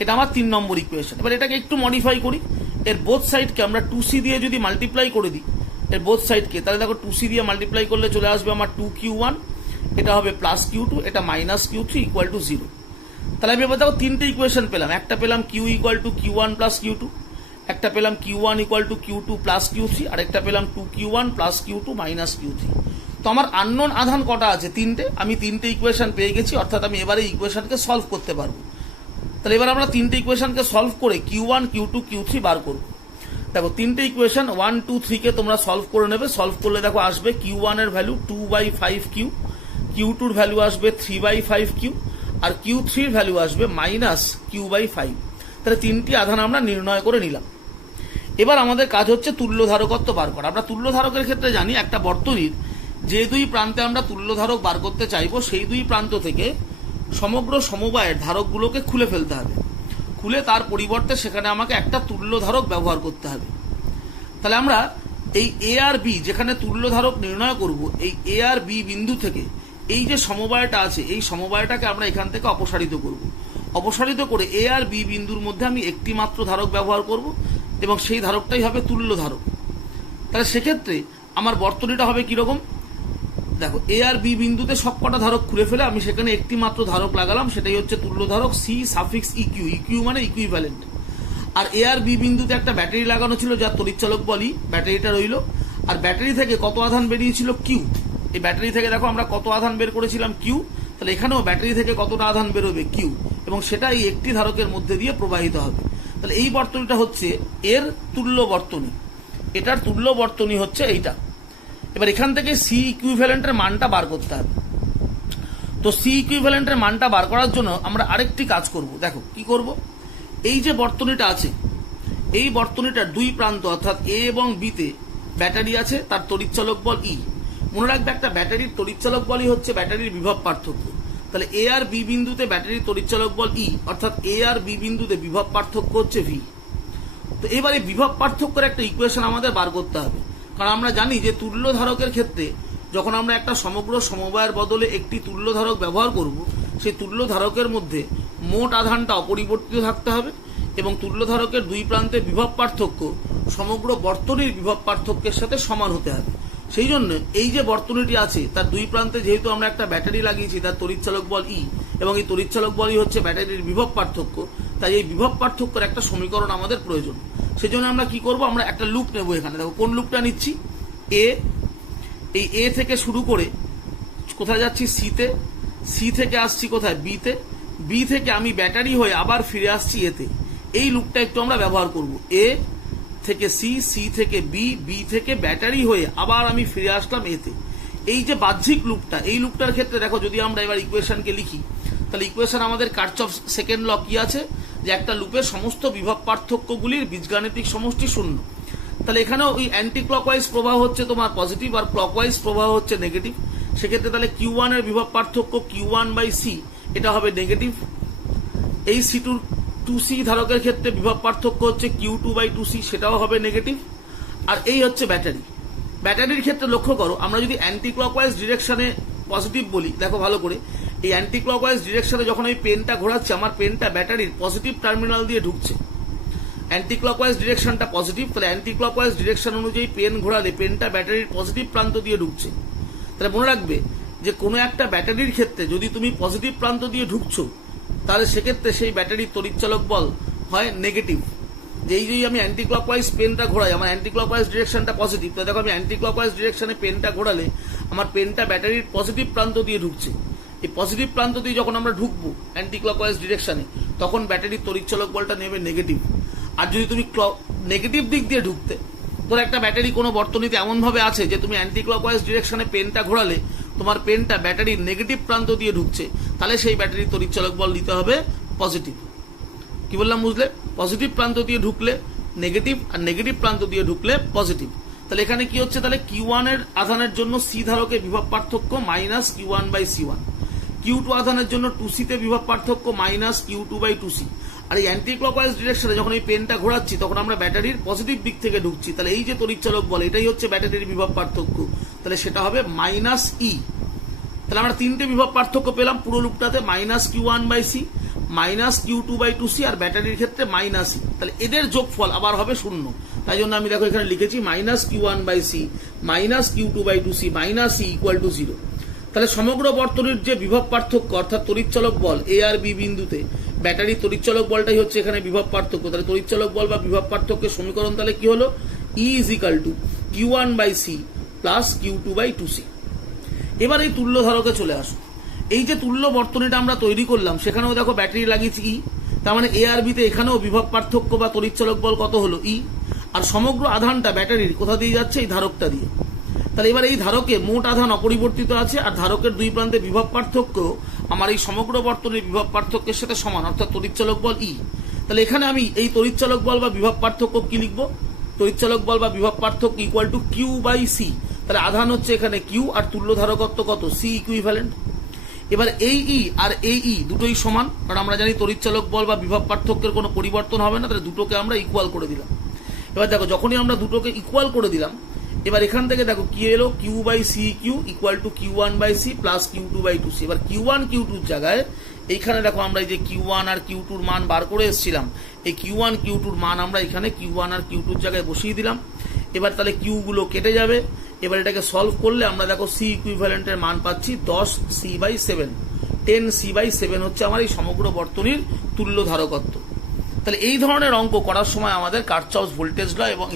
এটা আমার 3 নম্বর ইকুয়েশন। এবার এটাকে একটু মডিফাই করি, এর বোথ সাইডকে আমরা 2C দিয়ে যদি মাল্টিপ্লাই করে দিই, এর বোথ সাইডকে, তাহলে দেখো 2C দিয়ে মাল্টিপ্লাই করলে চলে আসবে আমার 2Q1, এটা হবে প্লাস Q2, এটা মাইনাস Q3 ইকুয়াল টু 0। তাহলে আমি এবার দেখো তিনটে ইকুয়েশন পেলাম। একটা পেলাম Q equal to Q1 plus Q2, একটা পেলাম Q1 equal to Q2 plus Q3, আর একটা পেলাম 2Q1 plus Q2 minus Q3। তো আমার আননোন আধান কটা আছে? তিনটে। আমি তিনটে ইকুয়েশন পেয়ে গেছি, অর্থাৎ আমি এবারে ইকুয়েশনকে সলভ করতে পারবো। তাহলে এবার আমরা তিনটে ইকুয়েশনকে সলভ করে Q1, Q2, Q3 বার করবো। দেখো তিনটে ইকুয়েশন 1, 2, 3 কে তোমরা সলভ করে নেবে। সলভ করলে দেখো আসবে Q1 এর ভ্যালু 2/5Q, Q2 এর ভ্যালু আসবে 3/5Q, আর Q3 এর ভ্যালু আসবে মাইনাস Q/5। তাহলে তিনটি আধান আমরা নির্ণয় করে নিলাম। এবার আমাদের কাজ হচ্ছে তুল্য ধারকত্ব বার করা। আমরা তুল্য ধারকের ক্ষেত্রে জানি একটা বর্তনীর যে দুই প্রান্তে আমরা তুল্য ধারক বার করতে চাইবো, সেই দুই প্রান্ত থেকে সমগ্র সমবায়ের ধারকগুলোকে খুলে ফেলতে হবে। খুলে তার পরিবর্তে সেখানে আমাকে একটা তুল্য ধারক ব্যবহার করতে হবে। তাহলে আমরা এই এ আর বি, যেখানে তুল্য ধারক নির্ণয় করব, এই এ আর বি বিন্দু থেকে এই যে সমবায়টা আছে, এই সমবায়টাকে আমরা এখান থেকে অপসারিত করব। অপসারিত করে এ আর বি বিন্দুর মধ্যে আমি একটি মাত্র ধারক ব্যবহার করব, এবং সেই ধারকটাই হবে তুল্য ধারক। তাহলে সেক্ষেত্রে আমার বর্তনীটা হবে কিরকম? দেখো এ আর বি বিন্দুতে সবকটা ধারক খুলে ফেলে আমি সেখানে একটি মাত্র ধারক লাগালাম, সেটাই হচ্ছে তুল্য ধারক সি সাফিক্স ইকিউ। ইকিউ মানে ইকুইভ্যালেন্ট। আর এ আর বি বিন্দুতে একটা ব্যাটারি লাগানো ছিল, যার তড়িৎচালক বলি, ব্যাটারিটা রইল। আর ব্যাটারি থেকে কত আধান বেরিয়েছিল? কিউ। এই ব্যাটারি থেকে দেখো আমরা কত আধান বের করেছিলাম? কিউ। তাহলে এখানেও ব্যাটারি থেকে কতটা আধান বেরোবে? কিউ, এবং সেটা এই একটি ধারকের মধ্যে দিয়ে প্রবাহিত হবে। তাহলে এই বর্তনীটা হচ্ছে এর তুল্য বর্তনী, এটার তুল্য বর্তনী হচ্ছে এইটা। এবার এখান থেকে সি ইকুইভ্যালেন্টের মানটা বার করতে হবে। তো সি ইকুইভ্যালেন্টের মানটা বার করার জন্য আমরা আরেকটি কাজ করব। দেখো কি করব, এই যে বর্তনীটা আছে, এই বর্তনীটার দুই প্রান্ত অর্থাৎ এ এবং বি তে ব্যাটারি আছে, তার তড়িৎচালক বল ই। মনে রাখবে একটা ব্যাটারির তড়িৎচালক বলই হচ্ছে ব্যাটারির বিভব পার্থক্য। তাহলে এ আর বি বিন্দুতে ব্যাটারির তড়িৎচালক বল ই, অর্থাৎ এ আর বি বিন্দুতে বিভব পার্থক্য হচ্ছে ভি। তো এবারে বিভব পার্থক্যের একটা ইকুয়েশন আমাদের বার করতে হবে, কারণ আমরা জানি যে তুল্য ধারকের ক্ষেত্রে যখন আমরা একটা সমগ্র সমবায়ের বদলে একটি তুল্য ধারক ব্যবহার করব, সেই তুল্য ধারকের মধ্যে মোট আধানটা অপরিবর্তিত থাকতে হবে, এবং তুল্য ধারকের দুই প্রান্তে বিভব পার্থক্য সমগ্র বর্তনীর বিভব পার্থক্যের সাথে সমান হতে হবে। সেই জন্য এই যে বর্তনীটি আছে, তার দুই প্রান্তে যেহেতু আমরা একটা ব্যাটারি লাগিয়েছি, তার তড়িৎচালক বল ই, এবং এই তড়িৎচালক বলই হচ্ছে ব্যাটারির বিভব পার্থক্য, তাই এই বিভব পার্থক্যের একটা সমীকরণ আমাদের প্রয়োজন। সেই জন্য আমরা কি করব, আমরা একটা লুপ নেব। এখানে দেখো কোন লুপটা নিচ্ছি, এ এই এ থেকে শুরু করে কোথায় যাচ্ছি সিতে, সি থেকে আসছি কোথায় বিতে, বি থেকে আমি ব্যাটারি হয়ে আবার ফিরে আসছি এতে। এই লুপটা একটু আমরা ব্যবহার করব। এ থেকে সি, সি থেকে বি, বি থেকে ব্যাটারি হয়ে আবার আমি ফিরে আসলাম এতে। এই যে বাহ্যিক লুপটা, এই লুপটার ক্ষেত্রে দেখো যদি আমরা এবার ইকুয়েশনকে লিখি, তাহলে ইকুয়েশন আমাদের কার্চফ সেকেন্ড ল কি আছে, যে একটা লুপের সমস্ত বিভব পার্থক্যগুলির বীজগাণিতিক সমষ্টি শূন্য। তাহলে এখানেও ওই অ্যান্টি ক্লকওয়াইজ প্রবাহ হচ্ছে তোমার পজিটিভ আর ক্লকওয়াইজ প্রবাহ হচ্ছে নেগেটিভ। সেক্ষেত্রে তাহলে Q1 এর বিভব পার্থক্য Q1/C এটা হবে নেগেটিভ। এই C2C ধারকের ক্ষেত্রে বিভব পার্থক্য হচ্ছে Q2/2C সেটাও হবে নেগেটিভ। আর এই হচ্ছে ব্যাটারি। ব্যাটারির ক্ষেত্রে লক্ষ্য করো, আমরা যদি অ্যান্টি ক্লকওয়াইজ ডিরেকশনে পজিটিভ বলি, দেখো ভালো করে, এই অ্যান্টি ক্লকওয়াইজ ডিরেকশনে যখন আমি পেনটা ঘোরাচ্ছি আমার পেনটা ব্যাটারির পজিটিভ টার্মিনাল দিয়ে ঢুকছে। অ্যান্টি ক্লকওয়াইজ ডিরেকশনটা পজিটিভ, তাহলে অ্যান্টি ক্লকওয়াইজ ডিরেকশন অনুযায়ী পেন ঘোরালে পেনটা ব্যাটারির পজিটিভ প্রান্ত দিয়ে ঢুকছে। তাহলে মনে রাখবে যে কোনো একটা ব্যাটারির ক্ষেত্রে যদি তুমি পজিটিভ প্রান্ত দিয়ে ঢুকছো তাহলে সেক্ষেত্রে সেই ব্যাটারির তড়িৎচালক বল হয় নেগেটিভ। যেই যদি আমি অ্যান্টি ক্লকওয়াইজ পেনটা ঘোরাই, আমার অ্যান্টি ক্লকওয়াইজ ডিরেকশনটা পজিটিভ, তো দেখো আমি অ্যান্টি ক্লকওয়াইজ ডিরেকশনে পেনটা ঘোরালে আমার পেনটা ব্যাটারির পজিটিভ প্রান্ত দিয়ে ঢুকছে। এই পজিটিভ প্রান্ত দিয়ে যখন আমরা ঢুকবো অ্যান্টি ক্লকওয়াইজ ডিরেকশনে, তখন ব্যাটারির তড়িৎচালক বলটা নেবে নেগেটিভ। আর যদি তুমি নেগেটিভ দিক দিয়ে ঢুকতে, ধর একটা ব্যাটারি কোনো বর্তনীতে এমন ভাবে আছে যে তুমি অ্যান্টি ক্লকওয়াইজ ডিরেকশনে পেনটা ঘোরালে তোমার পেনটা ব্যাটারির নেগেটিভ প্রান্ত দিয়ে ঢুকছে, তাহলে সেই ব্যাটারির তড়িৎচালক বল দিতে হবে পজিটিভ। কি বললাম বুঝলে? পজিটিভ প্রান্ত দিয়ে ঢুকলে নেগেটিভ আর নেগেটিভ প্রান্ত দিয়ে ঢুকলে পজিটিভ। তাহলে এখানে কি হচ্ছে, তাহলে Q1 এর আধানের জন্য সি ধারকের বিভব পার্থক্য মাইনাস Q1/C1, Q2 আধানের জন্য 2C তে বিভব পার্থক্য মাইনাস Q2/2C। আর এই অ্যান্টি ক্লকওয়াইজ ডিরেকশনে যখন এই পেনটা ঘোরাচ্ছি তখন আমরা ব্যাটারির পজিটিভ দিক থেকে ঢুকছি, তাহলে এই যে তড়িৎচালক বল এটাই হচ্ছে ব্যাটারির বিভব পার্থক্য, তাহলে সেটা হবে মাইনাস ই। তাহলে আমরা তিনটে বিভব পার্থক্য পেলাম পুরো লুপটাতে, মাইনাস Q1/C, মাইনাস Q2/2C আর ব্যাটারির ক্ষেত্রে মাইনাস ই। তাহলে এদের যোগফল আবার হবে শূন্য। তাই জন্য আমি দেখো এখানে লিখেছি minus Q1/C minus Q2/2C minus E equal to 0। তাহলে সমগ্র বর্তনীর যে বিভব পার্থক্য অর্থাৎ তড়িৎচালক বল এ আর বি বিন্দুতে ব্যাটারির তড়িৎচালক বলটাই হচ্ছে এখানে বিভব পার্থক্য। তাহলে তড়িৎচালক বল বা বিভব পার্থক্যের সমীকরণ তাহলে কি হলো, E is equal two Q1/C plus Q2/2C। এবার এই তুল্য ধারকে চলে আসো। এই যে তুল্য বর্তনীটা আমরা তৈরি করলাম সেখানেও দেখো ব্যাটারি লাগিয়েছি ই, তার মানে এ আর বিতে এখানেও বিভব পার্থক্য বা তড়িৎচালক বল কত হলো ই। আর সমগ্র আধানটা ব্যাটারির কোথা দিয়ে যাচ্ছে, এই ধারকটা দিয়ে। তাহলে এবার এই ধারকে মোট আধান অপরিবর্তিত আছে আর ধারকের দুই প্রান্তে বিভব পার্থক্য আমার এই সমগ্র বর্তনীর বিভব পার্থক্যের সাথে সমান, অর্থাৎ তড়িৎচালক বল ই। তাহলে এখানে আমি এই তড়িৎচালক বল বা বিভব পার্থক্য কি লিখবো, তড়িৎচালক বল বা বিভব পার্থক্য ইকুয়াল টু Q/C। তাহলে আধান হচ্ছে এখানে Q আর তুল্য ধারকত্ব কত, C ইকুইভ্যালেন্ট। এবার এই ই আর এই ই দুটোই সমান, কারণ আমরা জানি তড়িৎচালক বল বা বিভব পার্থক্যের কোনো পরিবর্তন হবে না, তাহলে দুটোকে আমরা ইকুয়াল করে দিলাম। এবার দেখো যখনই আমরা দুটোকে ইকুয়াল করে দিলাম, এবার এখান থেকে দেখো কি এলো, Q/CQ equal to Q1/C plus Q2/2C। এবার Q1 Q2 জায়গায় এইখানে দেখো আমরা এই যে Q1 আর Q2 মান বার করে এসেছিলাম, এই Q1 Q2 মান আমরা এখানে Q1 আর Q2 জায়গায় বসিয়ে দিলাম। এবার তাহলে Q গুলো কেটে যাবে। এবার এটাকে সলভ করলে আমরা দেখো C ইকুইভ্যালেন্টের মান পাচ্ছি 10C/7, 10C/7 হচ্ছে আমার এই সমগ্র বর্তনীর তুল্য ধারকত্ব। তাহলে এই ধরনের অঙ্ক করার সময় আমাদের কার্চফ ভোল্টেজ ল এবং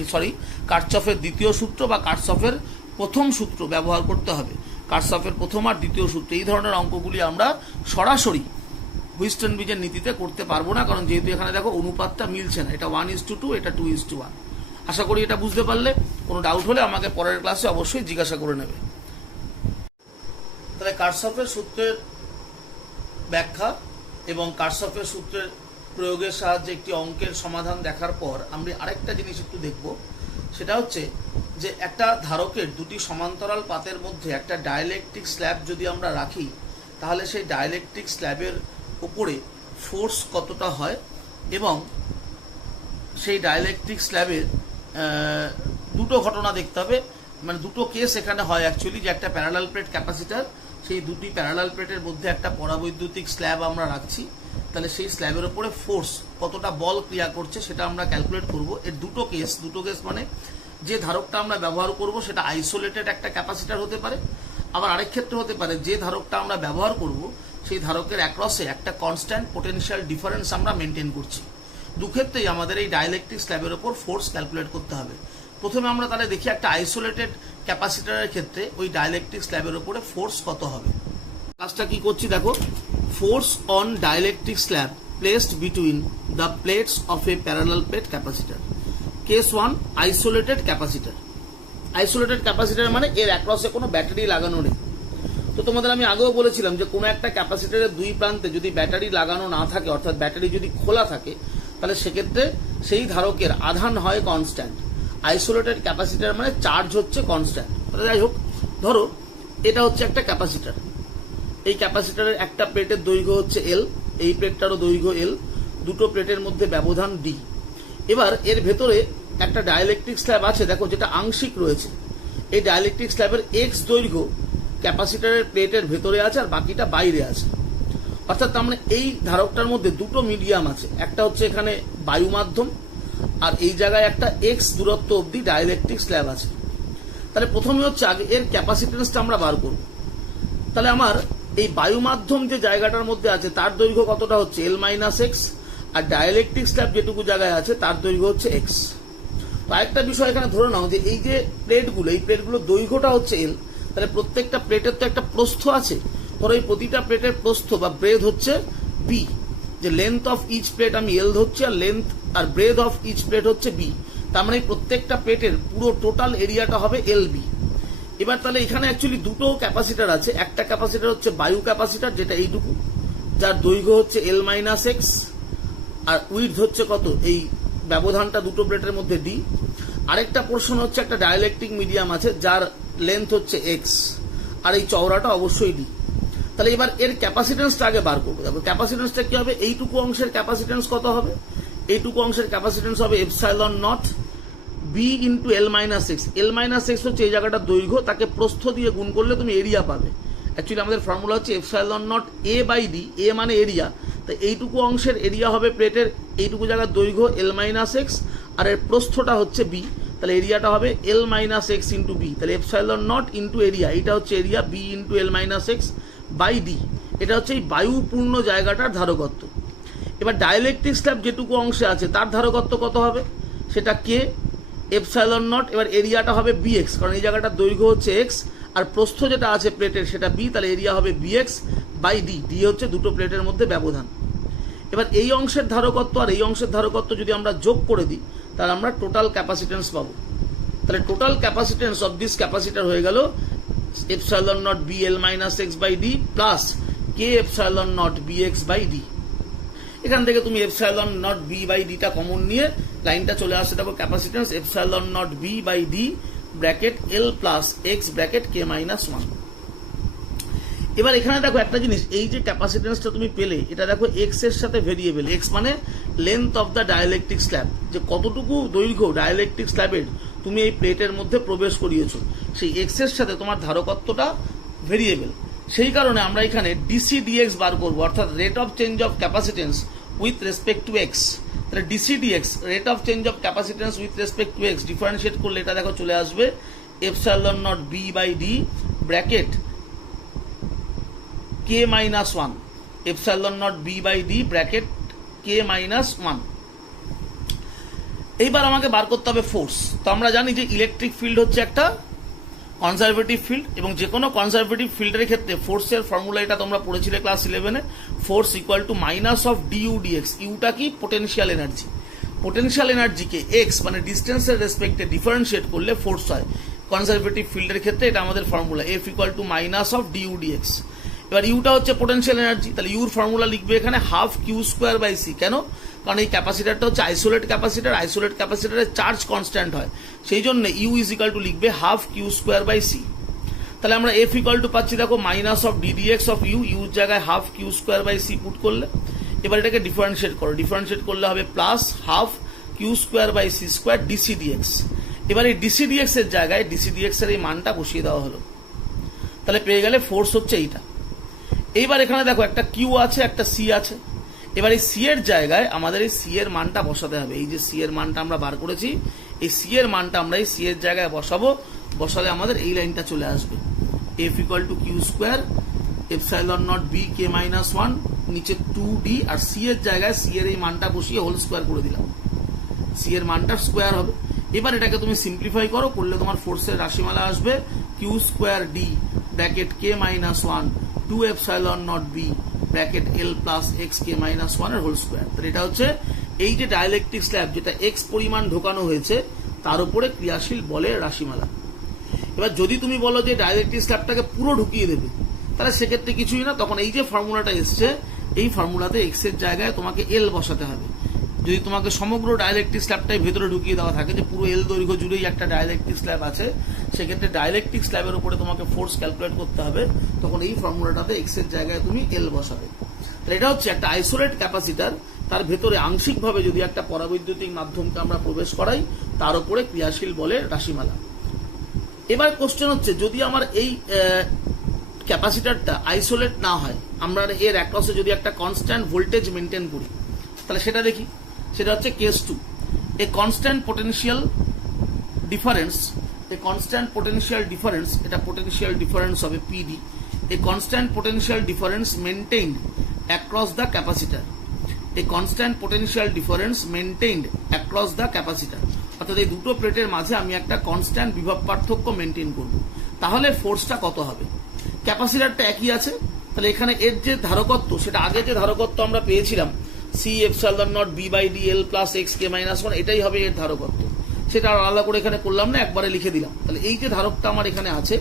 কার্চফের দ্বিতীয় সূত্র বা কার্চফের প্রথম সূত্র ব্যবহার করতে হবে। কার্চফের প্রথম আর দ্বিতীয় সূত্র, এই ধরনের অঙ্কগুলি আমরা সরাসরি হুইস্টন ব্রিজের নীতিতে করতে পারবো না, কারণ যেহেতু এখানে দেখো অনুপাতটা মিলছে না, এটা 1:2 এটা 2:1। আশা করি এটা বুঝতে পারলে। কোনো ডাউট হলে আমাকে পরের ক্লাসে অবশ্যই জিজ্ঞাসা করে নেবে। তাহলে কার্চফের সূত্রের ব্যাখ্যা এবং কার্চফের সূত্রের প্রয়োগের সাহায্যে একটি অঙ্কের সমাধান দেখার পর আমরা আরেকটা জিনিস একটু দেখব, সেটা হচ্ছে যে একটা ধারকের দুটি সমান্তরাল পাতের মধ্যে একটা ডাইলেকট্রিক স্ল্যাব যদি আমরা রাখি, তাহলে সেই ডাইলেকট্রিক স্ল্যাবের উপরে ফোর্স কতটা হয় এবং সেই ডাইলেকট্রিক স্ল্যাবের দুটো ঘটনা দেখতে হবে, মানে দুটো কেস এখানে হয় অ্যাকচুয়ালি, যে একটা প্যারালাল প্লেট ক্যাপাসিটার, সেই দুটি প্যারালাল প্লেটের মধ্যে একটা পরাবৈদ্যুতিক স্ল্যাব আমরা রাখছি, তাহলে সেই স্ল্যাবের উপরে ফোর্স কতটা বল ক্রিয়া করছে সেটা আমরা ক্যালকুলেট করব। এর দুটো কেস মানে যে ধারকটা আমরা ব্যবহার করব সেটা আইসোলেটেড একটা ক্যাপাসিটার হতে পারে, আবার আরেক ক্ষেত্রে হতে পারে যে ধারকটা আমরা ব্যবহার করব সেই ধারকের অ্যাক্রসে একটা কনস্ট্যান্ট পোটেনশিয়াল ডিফারেন্স আমরা মেনটেন করছি। দুক্ষেত্রেই আমাদের এই ডাইলেকট্রিক স্ল্যাবের উপর ফোর্স ক্যালকুলেট করতে হবে। প্রথমে আমরা তাহলে দেখি একটা আইসোলেটেড ক্যাপাসিটরের ক্ষেত্রে ওই ডাইলেকট্রিক স্ল্যাবের উপরে ফোর্স কত হবে। কাজটা কি করছি দেখো, force on dielectric slab placed between the plates of A parallel plate capacitor. Case 1 isolated capacitor. Isolated capacitor মানে এর অ্যাক্রসে কোনো ব্যাটারি লাগানো নেই। তো তোমাদের আমি আগেও বলেছিলাম যে কোনো একটা ক্যাপাসিটরের দুই প্রান্তে যদি ব্যাটারি লাগানো না থাকে, অর্থাৎ ব্যাটারি যদি খোলা থাকে, তাহলে সেক্ষেত্রে সেই ধারকের আধান হয় কনস্ট্যান্ট। আইসোলেটেড ক্যাপাসিটর মানে চার্জ হচ্ছে কনস্ট্যান্ট। যাই হোক, ধরো এটা হচ্ছে একটা ক্যাপাসিটর। এই ক্যাপাসিটরের একটা প্লেটের দৈর্ঘ্য হচ্ছে এল, এই প্লেটটারও দৈর্ঘ্য এল, দুটো প্লেটের মধ্যে ব্যবধান ডি। এবার এর ভেতরে একটা ডাইলেকট্রিক স্ল্যাব আছে, দেখো, যেটা আংশিক রয়েছে। এই ডাইলেকট্রিক স্ল্যাবের এক্স দৈর্ঘ্য ক্যাপাসিটরের প্লেটের ভেতরে আছে আর বাকিটা বাইরে আছে। অর্থাৎ তার মানে এই ধারকটার মধ্যে দুটো মিডিয়াম আছে, একটা হচ্ছে এখানে বায়ু মাধ্যম আর এই জায়গায় একটা এক্স দূরত্ব অবধি ডাইলেকট্রিক স্ল্যাব আছে। তাহলে প্রথমে হচ্ছে আগে এর ক্যাপাসিটেন্সটা আমরা বার করব। তাহলে আমার এই বায়ু মাধ্যম যে জায়গাটার মধ্যে আছে তার দৈর্ঘ্য কতটা হচ্ছে এল মাইনাস এক্স, আর ডাইলেকট্রিক স্ল্যাব যেটুকু জায়গায় আছে তার দৈর্ঘ্য হচ্ছে এক্স। আরেকটা বিষয় এখানে ধরে নাও যে এই যে প্লেটগুলো, এই প্লেটগুলোর দৈর্ঘ্যটা হচ্ছে এল, তাহলে প্রত্যেকটা প্লেটের তো একটা প্রস্থ আছে। ধরো এই প্রতিটা প্লেটের প্রস্থ বা ব্রেথ হচ্ছে বি, যে লেন্থ অফ ইচ প্লেট আমি এল ধরছি আর লেন্থ আর ব্রেথ অফ ইচ প্লেট হচ্ছে বি। তার মানে প্রত্যেকটা প্লেটের পুরো টোটাল এরিয়াটা হবে এল বি। এবার তাহলে এখানে অ্যাকচুয়ালি দুটো ক্যাপাসিটার আছে। একটা ক্যাপাসিটার হচ্ছে বায়ু ক্যাপাসিটার, যেটা এইটুকু, যার দৈর্ঘ্য হচ্ছে এল মাইনাস এক্স আর উইডথ হচ্ছে কত, এই ব্যবধানটা দুটো প্লেটের মধ্যে ডি। আরেকটা পোর্শন হচ্ছে একটা ডাইলেকট্রিক মিডিয়াম আছে, যার লেন্থ হচ্ছে এক্স আর এই চওড়াটা অবশ্যই ডি। তাহলে এবার এর ক্যাপাসিটেন্সটা আগে বার করবো। দেখো ক্যাপাসিটেন্সটা কি হবে, এইটুকু অংশের ক্যাপাসিটেন্স কত হবে, এইটুকু অংশের ক্যাপাসিটেন্স হবে epsilon naught B into L minus X. L minus X হচ্ছে এই জায়গাটার দৈর্ঘ্য, তাকে প্রস্থ দিয়ে গুণ করলে তুমি এরিয়া পাবে। অ্যাকচুয়ালি আমাদের ফর্মুলা হচ্ছে epsilon naught A by D, A মানে এরিয়া। তো এইটুকু অংশের এরিয়া হবে প্লেটের এইটুকু জায়গার দৈর্ঘ্য এল মাইনাস এক্স আর এর প্রস্থটা হচ্ছে বি, তাহলে এরিয়াটা হবে L minus X into B. তাহলে এপসাইলন নট ইন্টু এরিয়া, এটা হচ্ছে area B into L minus X by D. এটা হচ্ছে এই বায়ুপূর্ণ জায়গাটার ধারকত্ব। এবার ডাইলেকট্রিক স্ল্যাব যেটুকু অংশে আছে তার ধারকত্ব কত হবে, সেটা কে এপসাইলন নট। এবার এরিয়াটা হবে বি এক্স, কারণ এই জায়গাটার দৈর্ঘ্য হচ্ছে এক্স আর প্রস্থ যেটা আছে প্লেটের সেটা বি, তাহলে এরিয়া হবে B X by D. D হচ্ছে দুটো প্লেটের মধ্যে ব্যবধান। এবার এই অংশের ধারকত্ব আর এই অংশের ধারকত্ব যদি আমরা যোগ করে দিই তাহলে আমরা টোটাল ক্যাপাসিটেন্স পাবো। তাহলে total capacitance of this capacitor হয়ে গেল epsilon naught B L minus X by D plus K epsilon naught B X by D. এখান থেকে তুমি এপসাইলন নট বি বাই ডিটা কমন নিয়ে লাইনটা চলে আসছে, দেখো capacitance epsilon naught B by D bracket L plus X bracket K minus 1। এবার এখানে দেখো একটা জিনিস, এই যে ক্যাপাসিটেন্সটা তুমি পেলে এটা দেখো এক্স এর সাথে ভেরিয়েবল। এক্স মানে length of the dielectric slab, যে কতটুকু দৈর্ঘ্য ডাইলেকট্রিক স্ল্যাবের তুমি এই প্লেটের মধ্যে প্রবেশ করিয়েছো, সেই এক্স এর সাথে তোমার ধারকত্বটা ভেরিয়েবল। সেই কারণে আমরা এখানে ডিসি ডিএক্স বার করবো, অর্থাৎ rate of change of capacitance with respect to X. তাহলে DC DX rate of change of capacitance with respect to X differentiate করলে এটা দেখো চলে আসবে epsilon naught B by D bracket K minus 1, epsilon naught B by D bracket K minus 1। এইবার আমাকে বার করতে হবে ফোর্স। তো আমরা জানি যে ইলেকট্রিক ফিল্ড হচ্ছে একটা কনজারভেটিভ ফিল্ড, এবং যে কোনো কনজারভেটিভ ফিল্ডের ক্ষেত্রে ফোর্সের ফর্মুলা এটা তোমরা পড়েছিলে ক্লাস 11-এ, force equal to minus of DU DX. ইউটা কি, পোটেনশিয়াল এনার্জি। পোটেনশিয়াল এনার্জিকে এক্স মানে ডিস্টেন্সের রেসপেক্টে ডিফারেন্সিয়েট করলে ফোর্স হয়। কনজারভেটিভ ফিল্ডের ক্ষেত্রে এটা আমাদের formula, F equal to minus of DU dx. এবার ইউটা হচ্ছে পোটেনশিয়াল এনার্জি, তাহলে ইউর ফর্মুলা লিখবে এখানে half Q square by C. কেন, কারণ এই ক্যাপাসিটারটা হচ্ছে আইসোলেট ক্যাপাসিটার, আইসোলেট ক্যাপাসিটারের চার্জ কনস্ট্যান্ট হয়, সেই জন্য ইউ ইজ ইকাল টু লিখবে half Q square by C. তাহলে আমরা এফ ইকাল টু পাচ্ছি দেখো minus of DDX of U, ইউর জায়গায় half Q square by C put করলে। এবার এটাকে ডিফারেন্সিয়েট করো, ডিফারেন্সিয়েট করলে হবে plus half Q square by C square DC DX. এবার এই ডিসি ডিএক্স এর জায়গায় ডিসি ডিএক্স এর এই মানটা বসিয়ে দেওয়া হলো, তাহলে পেয়ে গেলে ফোর্স হচ্ছে এইটা। এইবার এখানে দেখো একটা কিউ আছে একটা সি আছে। এবার এই সি এর জায়গায় আমাদের এই সি এর মানটা বসাতে হবে। এই যে সি এর মানটা আমরা বার করেছি, এই সি এর মানটা আমরা এই সি এর জায়গায় বসাবো। বসালে আমাদের এই লাইনটা চলে আসবে, F equal to Q square epsilon naught B কে মাইনাস 1 নিচে 2d, আর সি এর জায়গায় সি এর এই মানটা বসিয়ে হোল স্কোয়ার করে দিলাম। সি এর মানটা স্কোয়ার হবে। এবার এটাকে তুমি সিম্পলিফাই করো, করলে তোমার ফোর্সের রাশিমালা আসবে কিউ স্কোয়ার ডি ব্র্যাকেট কে minus one 2 epsilon naught B bracket L plus X কে মাইনাস ওয়ান এর হোল স্কোয়ার। তাহলে এটা হচ্ছে এই যে ডাইলেকট্রিক স্ল্যাব যেটা এক্স পরিমাণ ঢোকানো হয়েছে তার উপরে ক্রিয়াশীল বলের রাশিমালা। এবার যদি তুমি বলো যে ডাইলেকট্রিক স্ল্যাবটাকে পুরো ঢুকিয়ে দেবে, তাহলে সেক্ষেত্রে কিছুই না, তখন এই যে ফর্মুলাটা এসছে এই ফর্মুলাতে এক্স এর জায়গায় তোমাকে এল বসাতে হবে। যদি তোমাকে সমগ্র ডাইলেকট্রিক স্ল্যাবটাই ভেতরে ঢুকিয়ে দেওয়া থাকে যে পুরো এল দৈর্ঘ্য জুড়েই একটা ডাইলেকট্রিক স্ল্যাব আছে, সেক্ষেত্রে ডাইলেকট্রিক স্ল্যাবের উপরে তোমাকে ফোর্স ক্যালকুলেট করতে হবে, তখন এই ফর্মুলাটাতে এক্স এর জায়গায় তুমি এল বসাবে। তাহলে এটা হচ্ছে একটা আইসোলেট ক্যাপাসিটার, তার ভেতরে আংশিকভাবে যদি একটা পরাবৈদ্যুতিক মাধ্যমকে আমরা প্রবেশ করাই তার উপরে ক্রিয়াশীল বলের রাশিমালা। এবার কোশ্চেন হচ্ছে যদি আমার এই ক্যাপাসিটারটা আইসোলেট না হয়, আমরা এর অ্যাক্রসে যদি একটা কনস্ট্যান্ট ভোল্টেজ মেনটেন করি, তাহলে সেটা দেখি। সেটা হচ্ছে case 2, a constant potential difference, এটা পোটেনশিয়াল ডিফারেন্স হবে PD, a constant potential difference maintained across the capacitor, অর্থাৎ এই দুটো প্লেটের মাঝে আমি একটা কনস্ট্যান্ট বিভব পার্থক্য মেনটেন করব, তাহলে ফোর্সটা কত হবে? ক্যাপাসিটারটা একই আছে, তাহলে এখানে এর যে ধারকত্ব, সেটা আগে যে ধারকত্ব আমরা পেয়েছিলাম C epsilon naught B by D L plus X কে মাইনাস ওয়ান, এটাই হবে এর ধারকত্ব। সেটা আর আলাদা করে এখানে করলাম না, একবারে লিখে দিলাম। তাহলে এই যে ধারকটা আমার এখানে আছে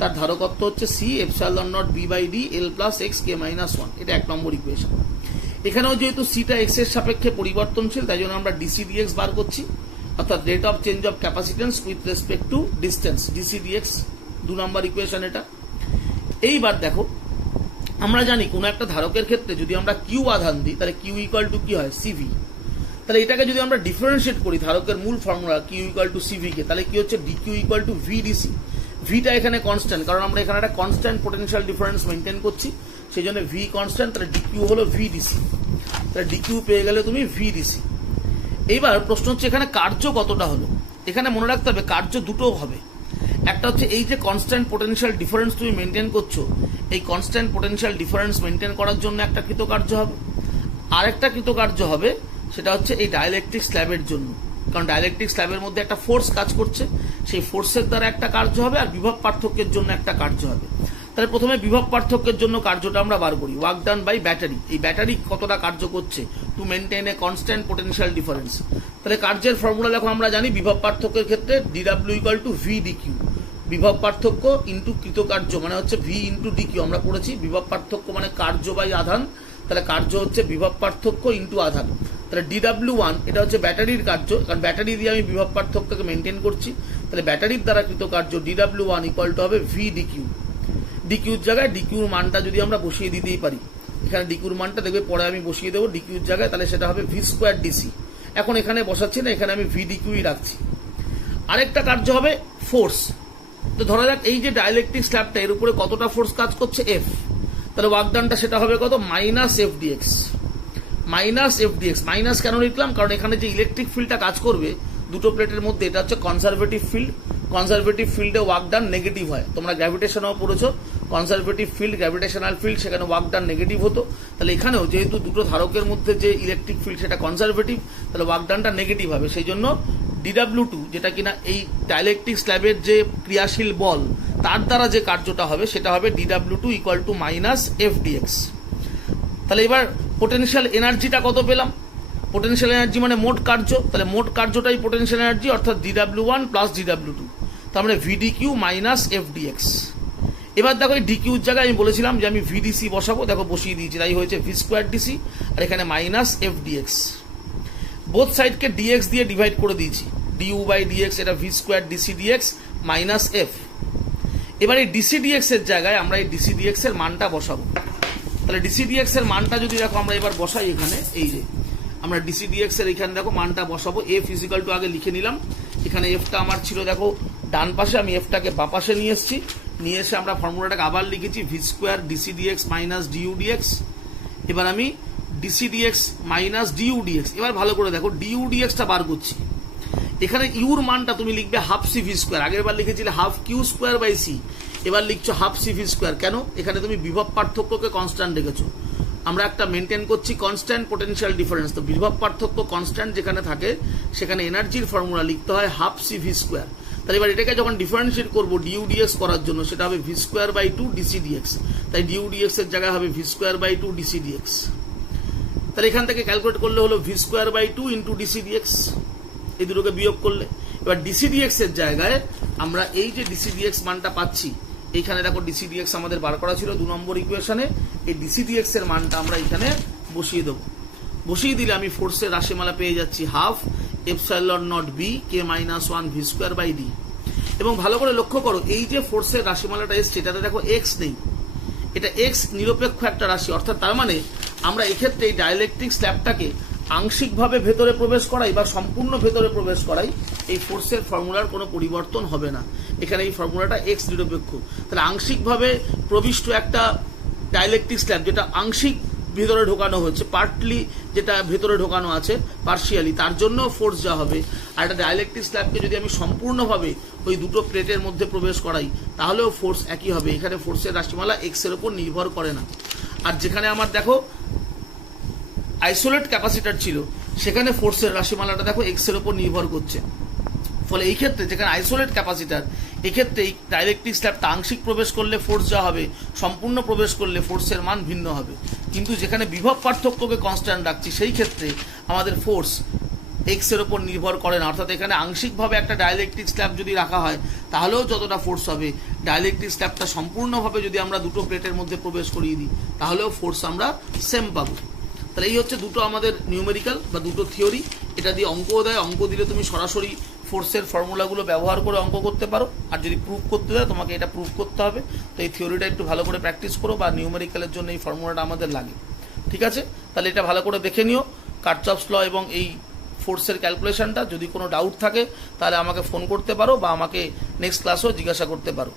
তার ধারকত্ব হচ্ছে C epsilon naught B by D L plus X কে মাইনাস ওয়ান, এটা 1 নম্বর ইকুয়েশন। এখানেও যেহেতু সিটা এক্স এর সাপেক্ষে পরিবর্তনশীল, তাই জন্য আমরা ডিসি ডিএক্স বার করছি, অর্থাৎ rate of change of capacitance with respect to distance, D C D X 2 নম্বর ইকুয়েশন এটা। এইবার দেখো, আমরা জানি কোন একটা ধারকের ক্ষেত্রে যদি আমরা কিউ আধান দিই তাহলে কিউ ইকুয়াল টু কি হয়? সিভি। তাহলে এটাকে যদি আমরা ডিফারেন্সিয়েট করি ধারকের মূল formula Q equal to CV কে, তাহলে কি হচ্ছে? DQ equal to V DC. ভিটা এখানে কনস্ট্যান্ট, কারণ আমরা এখানে একটা কনস্ট্যান্ট পোটেনশিয়াল ডিফারেন্স মেনটেন করছি, সেই জন্য ভি কনস্ট্যান্ট, তাহলে ডিকিউ হলো ভি ডিসি। তাহলে ডিকিউ পেয়ে গেলে তুমি ভি ডিসি। এইবার প্রশ্ন হচ্ছে এখানে কার্য কতটা হলো? এখানে মনে রাখতে হবে কার্য দুটো হবে, একটা হচ্ছে এই যে কনস্ট্যান্ট পোটেনশিয়াল ডিফারেন্স তুমি মেনটেন করছো, এই কনস্ট্যান্ট পোটেনশিয়াল ডিফারেন্স মেনটেন করার জন্য একটা কৃতকার্য হবে, আর একটা কৃতকার্য হবে সেটা হচ্ছে এই ডাইলেকট্রিক স্ল্যাবের জন্য, কারণ ডাইলেকট্রিক স্ল্যাবের মধ্যে একটা ফোর্স কাজ করছে, সেই ফোর্সের দ্বারা একটা কার্য হবে, আর বিভব পার্থক্যের জন্য একটা কার্য হবে। তাহলে প্রথমে বিভব পার্থক্যের জন্য কার্যটা আমরা বার করি, ওয়ার্ক ডান বাই ব্যাটারি। এই ব্যাটারি কতটা কার্য করছে to maintain a constant potential difference. তাহলে কার্যের ফর্মুলা দেখো আমরা জানি বিভব পার্থক্যের ক্ষেত্রে DW equal to V DQ, বিভব পার্থক্য ইন্টু কৃতকার্য মানে হচ্ছে ভি ইন্টু ডিকিউ। আমরা পড়েছি বিভব পার্থক্য মানে কার্য বাই আধান, তাহলে কার্য হচ্ছে বিভব পার্থক্য ইন্টু আধান। তাহলে ডিডাব্লিউ1 এটা হচ্ছে ব্যাটারির কার্য, কারণ ব্যাটারি দিয়ে আমি বিভব পার্থক্যকে মেনটেন করছি, তাহলে ব্যাটারির দ্বারা কৃতকার্য ডিডাব্লিউ1 ইকুয়াল টু হবে ভি ডিকিউ। ডিকিউর জায়গায় ডিকিউর মানটা যদি আমরা বসিয়ে দিতেই পারি, এখানে ডিকিউর মানটা দেখবে পরে আমি বসিয়ে দেবো ডিকিউর জায়গায়, তাহলে সেটা হবে ভি স্কোয়ার ডিসি। এখন এখানে বসাচ্ছি না, এখানে আমি ভি ডিকিউই রাখছি। আরেকটা কার্য হবে ফোর্স। তো ধরা যাক এই যে ডাইলেকট্রিক স্ল্যাবটা এর উপরে কতটা ফোর্স কাজ করছে? এফ। তাহলে ওয়ার্কডানটা সেটা হবে কত? Minus F dx. মাইনাস কেন লিখলাম? কারণ এখানে যে ইলেকট্রিক ফিল্ডটা কাজ করবে দুটো প্লেটের মধ্যে, এটা হচ্ছে কনজারভেটিভ ফিল্ড। কনজারভেটিভ ফিল্ডে ওয়ার্ক ডান নেগেটিভ হয়, তোমরা গ্র্যাভিটেশনও পড়েছো, কনজারভেটিভ ফিল্ড গ্র্যাভিটেশনাল ফিল্ড, সেখানে ওয়ার্ক ডান নেগেটিভ হতো। তাহলে এখানেও যেহেতু দুটো ধারকের মধ্যে যে ইলেকট্রিক ফিল্ড সেটা কনজারভেটিভ, তাহলে ওয়ার্ক ডানটা নেগেটিভ হবে, সেই জন্য ডিডাব্লিউ2 যেটা কিনা এই ডাইলেকট্রিক স্ল্যাবের যে ক্রিয়াশীল বল তার দ্বারা যে কার্যটা হবে সেটা হবে DW two equal to minus F DX. তাহলে এবার পোটেনশিয়াল এনার্জিটা কত পেলাম? পোটেনশিয়াল এনার্জি মানে মোট কার্য, তাহলে মোট কার্যটাই পোটেনশিয়াল এনার্জি, অর্থাৎ ডিডাব্লিউ1 প্লাস ডিডাব্লিউ2, তার মানে ভিডিকিউ মাইনাস এফ ডিএক্স। এবার দেখো এই ডিকিউর জায়গায় আমি বলেছিলাম যে আমি ভিডিসি বসাবো, দেখো বসিয়ে দিয়েছি, তাই হয়েছে ভি স্কোয়ার ডিসি, আর এখানে মাইনাস এফ ডিএক্স। বোথ সাইডকে ডিএক্স দিয়ে ডিভাইড করে দিয়েছি, ডিউ বাই ডিএক্স, এটা V square DC dx minus F. এবার এই ডিসি ডিএক্স এর জায়গায় আমরা এই ডিসি ডিএক্স এর মানটা বসাবো। তাহলে ডিসি ডিএক্স এর মানটা যদি দেখো আমরা এবার বসাই এখানে, এই যে আমরা ডিসি ডিএক্স এর এখানে দেখো মানটা বসাবো। এফ ইজিক্যাল টু আগে লিখে নিলাম, এখানে এফটা আমার ছিল দেখো ডান পাশে, আমি এফটাকে বাঁ পাশে নিয়ে এসেছি, নিয়ে এসে আমরা ফর্মুলাটাকে আবার লিখেছি V square DC dx minus D U dx. এবার আমি D C dx minus D U dx, এবার ভালো করে দেখো ডিউ ডিএক্সটা বার করছি। এখানে ইউর মানটা তুমি লিখবে হাফ সি ভি স্কোয়ার, আগের বার লিখেছিলে half Q square by C, এবার লিখছো হাফ সি ভি স্কোয়ার। কেন? এখানে তুমি বিভব পার্থক্যকে কনস্ট্যান্ট রেখেছো, আমরা একটা মেনটেন করছি কনস্ট্যান্ট পোটেনশিয়াল ডিফারেন্স। তো বিভব পার্থক্য কনস্ট্যান্ট যেখানে থাকে সেখানে এনার্জির ফর্মুলা লিখতে হয় হাফ সি ভি স্কোয়ার। তাহলে এবার এটাকে যখন ডিফারেন্সিয়েট করবো ডিউ ডিএক্স করার জন্য সেটা হবে V square by two D C D X. তাই ডিউ ডিএক্স এর জায়গায় হবে V square by two D C D X. তাহলে এখান থেকে ক্যালকুলেট করলে হলো V square by two into D C D X, এই দুটোকে বিয়োগ করলে এবার ডিসি ডিএক্স এর জায়গায় আমরা এই যে ডিসি ডিএক্স মানটা পাচ্ছি, এইখানে দেখো ডিসি ডিএক্স আমাদের বার করা ছিল 2 নম্বর ইকুয়েশনে, এই ডিসি ডিএক্স এর মানটা আমরা এখানে বসিয়ে দেবো। বসিয়ে দিলে আমি ফোর্সের রাশিমালা পেয়ে যাচ্ছি হাফ এপসাইলন নট বি কে minus 1 V square by D. এবং ভালো করে লক্ষ্য করো এই যে ফোর্সের রাশিমালাটা এসছে এটাতে দেখো এক্স নেই, এটা এক্স নিরপেক্ষ একটা রাশি, অর্থাৎ তার মানে আমরা এক্ষেত্রে এই ডাইলেকট্রিক স্ল্যাবটাকে আংশিকভাবে ভেতরে প্রবেশ করাই বা সম্পূর্ণ ভেতরে প্রবেশ করাই, এই ফোর্সের ফর্মুলার কোনো পরিবর্তন হবে না। এখানে এই ফর্মুলাটা এক্স নিরপেক্ষ। তাহলে আংশিকভাবে প্রবিষ্ট একটা ডাইলেকট্রিক স্ল্যাব যেটা আংশিক ভেতরে ঢোকানো হচ্ছে, পার্টলি যেটা ভেতরে ঢোকানো আছে পার্শিয়ালি, তার জন্য ফোর্স যা হবে। আর একটা ডাইলেকট্রিক স্ল্যাবকে যদি আমি সম্পূর্ণভাবে ওই দুটো প্লেটের মধ্যে প্রবেশ করাই তাহলেও ফোর্স একই হবে। এখানে ফোর্সের রাশিমালা এক্স এর উপর নির্ভর করে না। আর যেখানে আমার দেখো আইসোলেট ক্যাপাসিটার ছিল সেখানে ফোর্সের রাশিমালাটা দেখো এক্স এর উপর নির্ভর করছে। ফলে এই ক্ষেত্রে যেখানে আইসোলেট ক্যাপাসিটার, এক্ষেত্রে এই ডাইলেকট্রিক স্ল্যাবটা আংশিক প্রবেশ করলে ফোর্স যা হবে, সম্পূর্ণ প্রবেশ করলে ফোর্সের মান ভিন্ন হবে। কিন্তু যেখানে বিভব পার্থক্যকে কনস্ট্যান্ট রাখছি সেই ক্ষেত্রে আমাদের ফোর্স এক্স এর উপর নির্ভর করে না। অর্থাৎ এখানে আংশিকভাবে একটা ডাইলেকট্রিক স্ল্যাব যদি রাখা হয় তাহলেও যতটা ফোর্স হবে, ডাইলেকট্রিক স্ল্যাবটা সম্পূর্ণভাবে যদি আমরা দুটো প্লেটের মধ্যে প্রবেশ করিয়ে দিই তাহলেও ফোর্স আমরা সেম পাবো। তাহলে এই হচ্ছে দুটো আমাদের নিউমেরিক্যাল বা দুটো থিওরি। এটা দিয়ে অঙ্কও দেয়, অঙ্ক দিলে তুমি সরাসরি ফোর্সের ফর্মুলাগুলো ব্যবহার করে অঙ্ক করতে পারো। আর যদি প্রুভ করতে দেয় তোমাকে এটা প্রুভ করতে হবে। তো এই থিওরিটা একটু ভালো করে প্র্যাকটিস করো, বা নিউমেরিক্যালের জন্য এই ফর্মুলাটা আমাদের লাগে। ঠিক আছে, তাহলে এটা ভালো করে দেখে নিও কার্চফস ল এবং এই ফোর্সের ক্যালকুলেশনটা। যদি কোনো ডাউট থাকে তাহলে আমাকে ফোন করতে পারো বা আমাকে নেক্সট ক্লাসেও জিজ্ঞাসা করতে পারো।